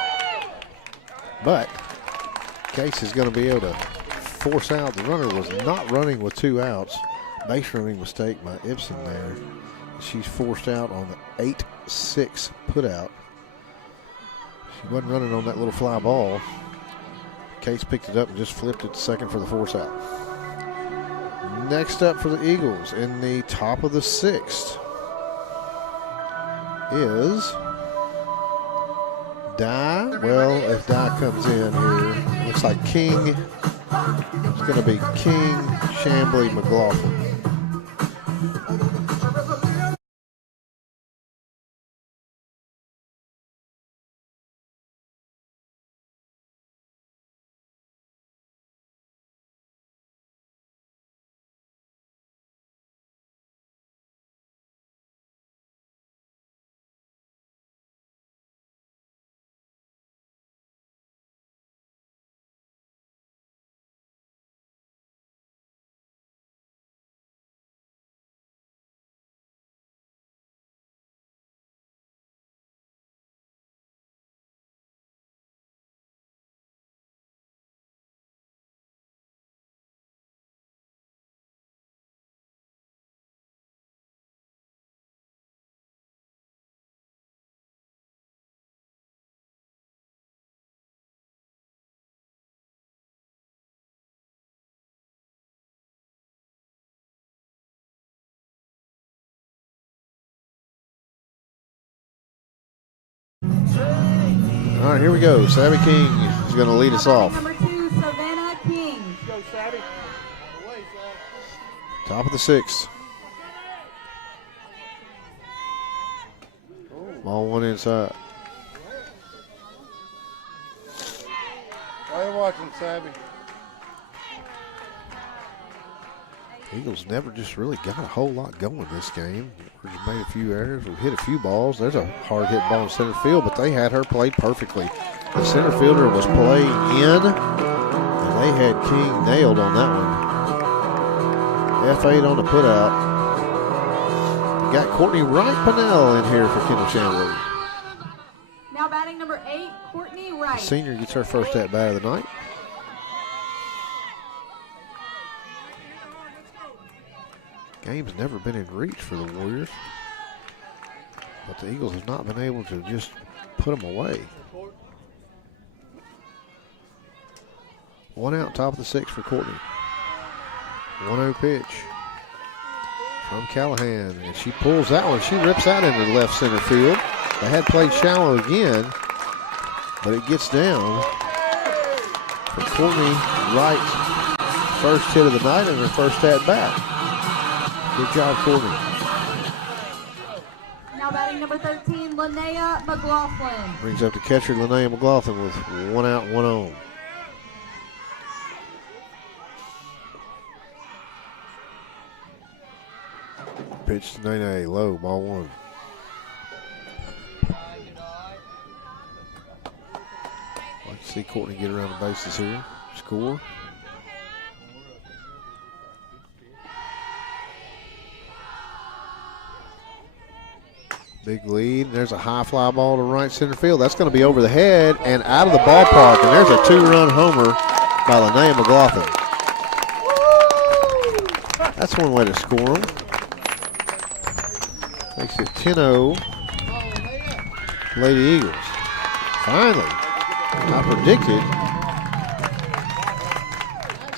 But Case is going to be able to force out. The runner was not running with 2 outs. Base running mistake by Ibsen there. She's forced out on the 8-6 put out. She wasn't running on that little fly ball. Case picked it up and just flipped it to second for the force out. Next up for the Eagles in the top of the 6th is Dye. Well, if Dye comes in here, looks like King. It's going to be King, Chambly, McLaughlin. All right, here we go. Savvy King is going to lead us off. Number 2, Savannah King. Top of the 6th. Ball 1 inside. Why are you watching, Savvy? Eagles never just really got a whole lot going this game. We just made a few errors. We hit a few balls. There's a hard hit ball in center field, but they had her played perfectly. The center fielder was playing in, and they had King nailed on that one. F8 on the putout. Got Courtney Wright Pennell in here for Kendall Chambly. Now batting number 8, Courtney Wright. The senior gets her first at bat of the night. Game's never been in reach for the Warriors, but the Eagles have not been able to just put them away. 1 out, top of the 6th for Courtney. 1-0 pitch from Callahan, and she pulls that one. She rips that into left center field. They had played shallow again, but it gets down for Courtney Wright's first hit of the night and her first at bat. Good job, Courtney. Now batting number 13, Linnea McLaughlin. Brings up the catcher, Linnea McLaughlin, with 1 out, 1 on. Pitch to Nene, low, ball 1. Like to see Courtney get around the bases here. Score. Big lead. There's a high fly ball to right center field. That's going to be over the head and out of the ballpark. And there's a 2-run homer by Linnea McLaughlin. That's one way to score them. Makes it 10-0. Lady Eagles. Finally, I predicted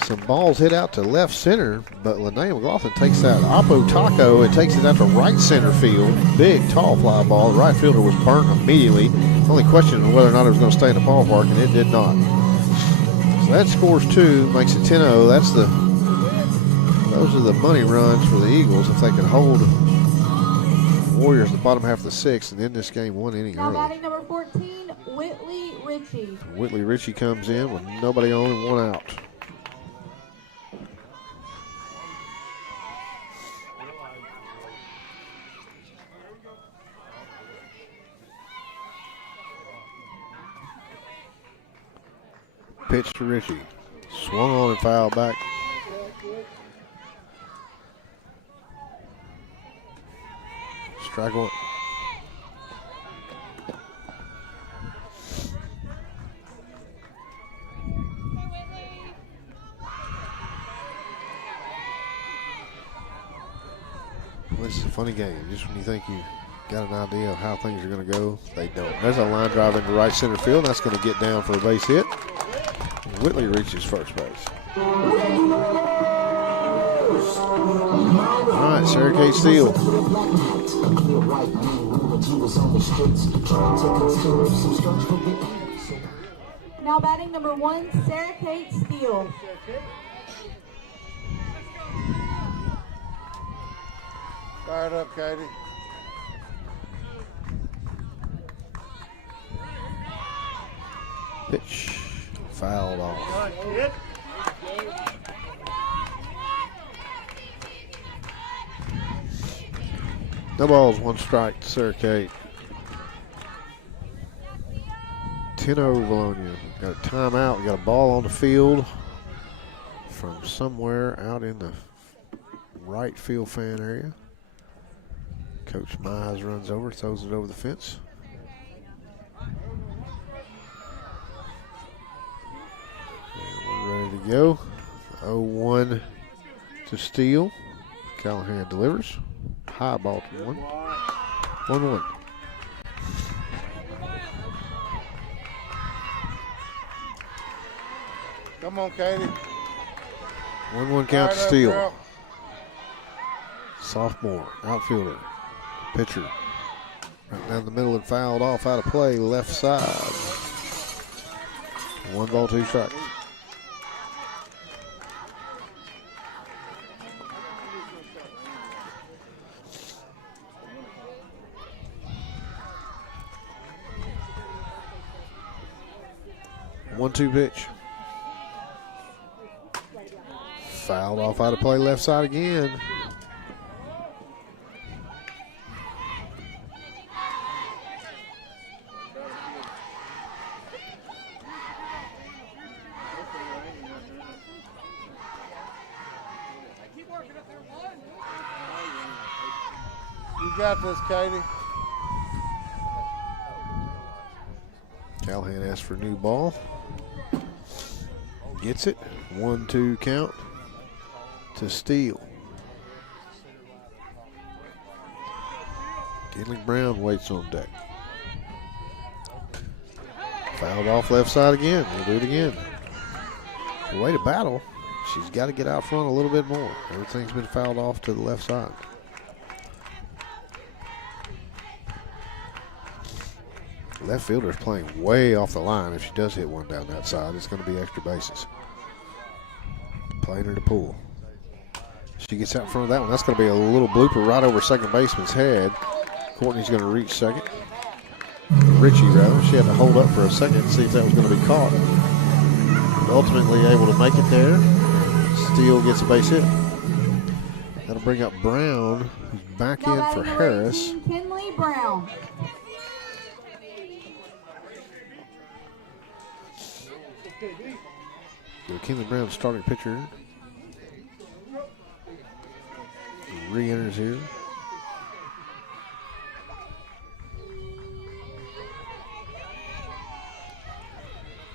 some balls hit out to left center, but Linnea McLaughlin takes that Oppo Taco and takes it out to right center field. Big, tall fly ball. The right fielder was burnt immediately. Only question was whether or not it was going to stay in the ballpark, and it did not. So that scores 2, makes it 10-0. Those are the money runs for the Eagles if they can hold Warriors the bottom half of the 6th and end this game 1 inning Now early. batting number 14, Whitley Ritchie. Whitley Ritchie comes in with nobody on and 1 out. Pitch to Ritchie. Swung on and fouled back. Strike 1. Well, this is a funny game. Just when you think you got an idea of how things are going to go, they don't. There's a line drive into right center field. That's going to get down for a base hit. Whitley reaches first base. All right, Sarah Kate Steele. Now batting number 1, Sarah Kate Steele. Fire it up, Katie. Pitch. Fouled off. No balls, 1 strike to Sarah Kate. 10-0 Vilonia. Got a timeout. We got a ball on the field from somewhere out in the right field fan area. Coach Mize runs over, throws it over the fence. And we're ready to go. 0-1 to Steele. Callahan delivers. High ball to 1. 1-1. Come on, Katie. 1-1 count to Fire it up, Steele. girl. Sophomore, outfielder, pitcher. Right down the middle and fouled off out of play, left side. 1 ball, 2 strikes. One-two pitch. Fouled off out of play, left side again. You got this, Katie. Callahan asks for a new ball. Gets it. 1-2 count to Steele. Kenley Brown waits on deck. Fouled off left side again. We'll do it again. The way to battle, she's got to get out front a little bit more. Everything's been fouled off to the left side. Left fielder's playing way off the line. If she does hit one down that side, it's going to be extra bases. Playing her to pull. She gets out in front of that one. That's going to be a little blooper right over second baseman's head. Courtney's going to reach second. Ritchie, rather. She had to hold up for a second to see if that was going to be caught. But ultimately able to make it there. Steele gets a base hit. That'll bring up Brown, who's back Now in batting for number Harris. 18, Kenley Brown. Kenley Brown, starting pitcher, re-enters here.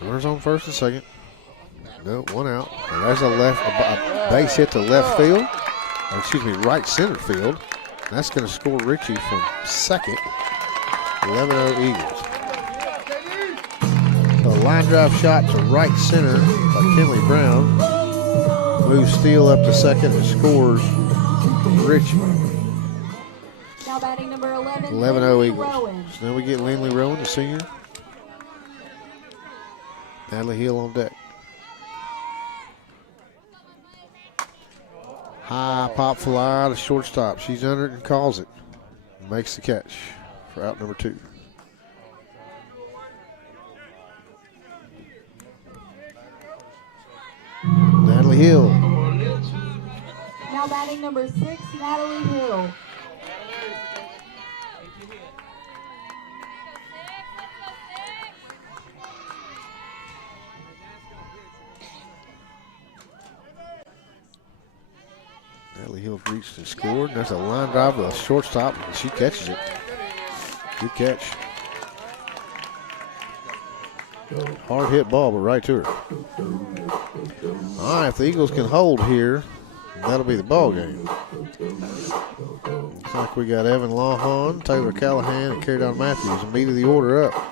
Runners on first and second. No, one out. And there's a base hit to left field. Or excuse me, right center field. That's going to score Richie from second. 11-0 Eagles. So a line drive shot to right center by Kenley Brown. Moves Steele up to second and scores Richie. Now batting number 11, 11-0 Eagles. Rowan. So then we get Lindley Rowan, the senior. Natalie Hill on deck. High pop fly to shortstop. She's under it and calls it. Makes the catch for out number 2. Natalie Hill. Now batting number 6, Natalie Hill. Natalie Hill reached and scored. There's a line drive to a shortstop, and she catches it. Good catch. Hard hit ball, but right to her. All right, if the Eagles can hold here, that'll be the ball game. Looks like we got Evan Lawhon, Taylor Callahan, and Carrie Don Matthews. And meat of the order up.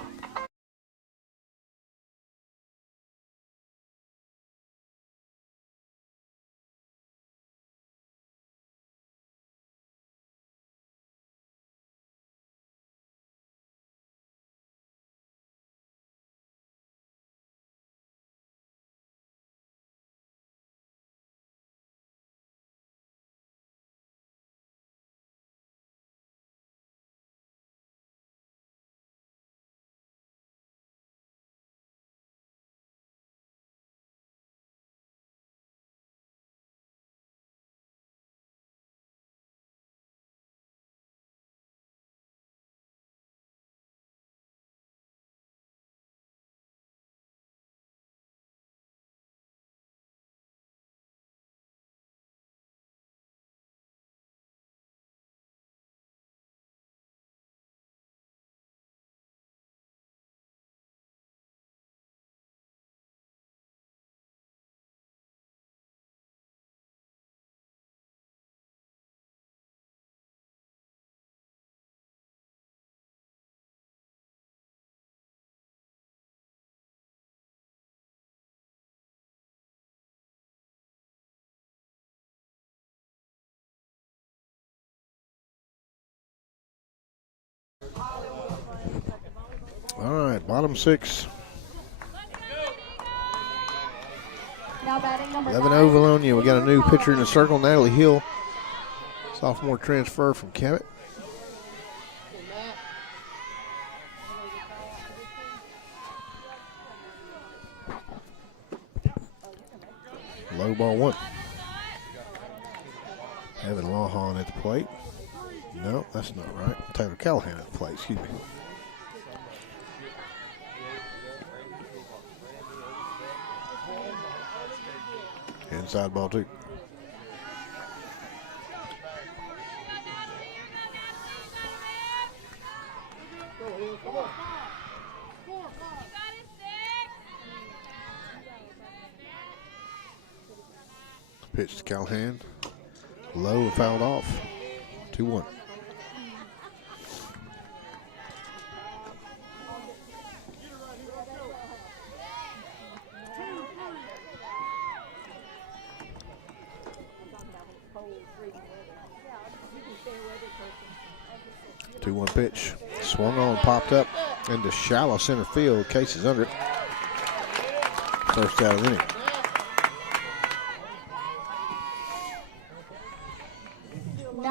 All right, bottom 6. Now batting number 11-0 9, Vilonia. We got a new pitcher in the circle, Natalie Hill. Sophomore transfer from Cabot. Low ball 1. Evan Lawhon at the plate. No, that's not right. Taylor Callahan at the plate, excuse me. Inside ball 2. Pitch to Callahan. Low and fouled off. 2-1. Pitch. Swung on, popped up into shallow center field. Case is under it. First out of the inning.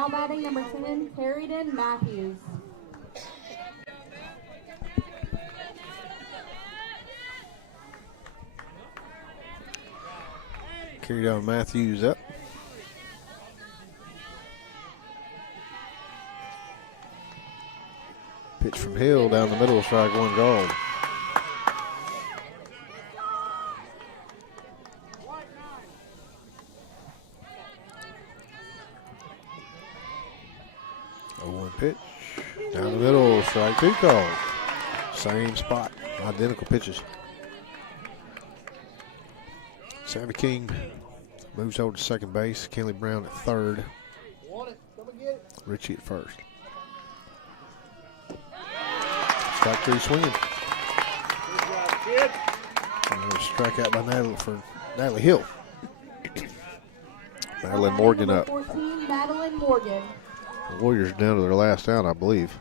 now batting number 10, Harrington Matthews. Carried on Matthews up. Pitch from Hill down the middle, strike one gone. Oh, 1 pitch. Down the middle, strike two called. Same spot, identical pitches. Sammy King moves over to second base. Kenley Brown at third. Richie at first. Strike three swinging. Another strikeout by Natalie Hill. Madeline Morgan up. 14, Madeline Morgan. The Warriors down to their last out, I believe.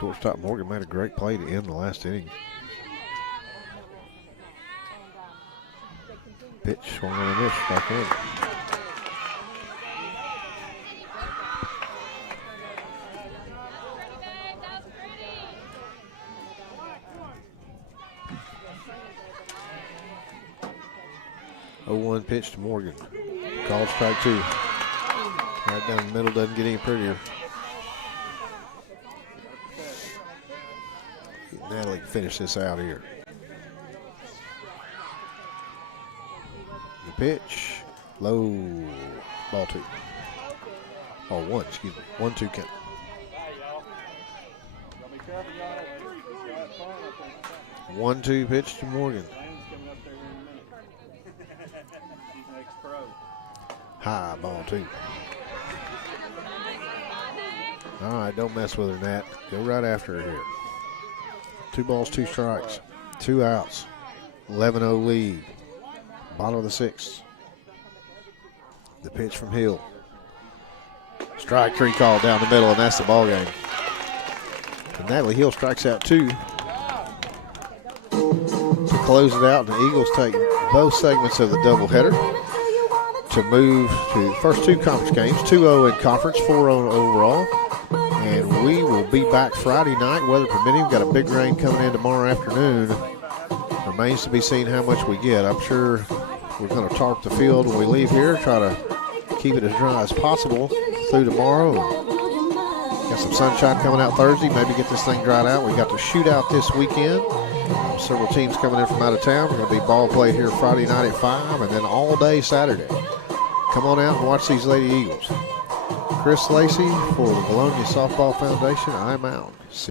Shortstop Morgan made a great play to end the last inning. Pitch swung on a miss, strike one. Oh, 0-1 pitch to Morgan. Called strike two. Right down the middle, doesn't get any prettier. Natalie can finish this out here. The pitch, low, ball two. Oh, one, excuse me. 1-2 count. 1-2 pitch to Morgan. High, ball two. All right, don't mess with her, Nat. Go right after her here. 2 balls, 2 strikes, 2 outs, 11-0 lead. Bottom of the 6th. The pitch from Hill. Strike three called down the middle, and that's the ball game. And Natalie Hill strikes out 2 to close it out. And the Eagles take both segments of the doubleheader to move to the first 2 conference games, 2-0 in conference, 4-0 overall. And we will be back Friday night, weather permitting. We've got a big rain coming in tomorrow afternoon. Remains to be seen how much we get. I'm sure we're going to tarp the field when we leave here, try to keep it as dry as possible through tomorrow. Got some sunshine coming out Thursday, maybe get this thing dried out. We got the shootout this weekend. Several teams coming in from out of town. We're going to be ball play here Friday night at 5 and then all day Saturday. Come on out and watch these Lady Eagles. Chris Lacey for the Vilonia Softball Foundation. I'm out.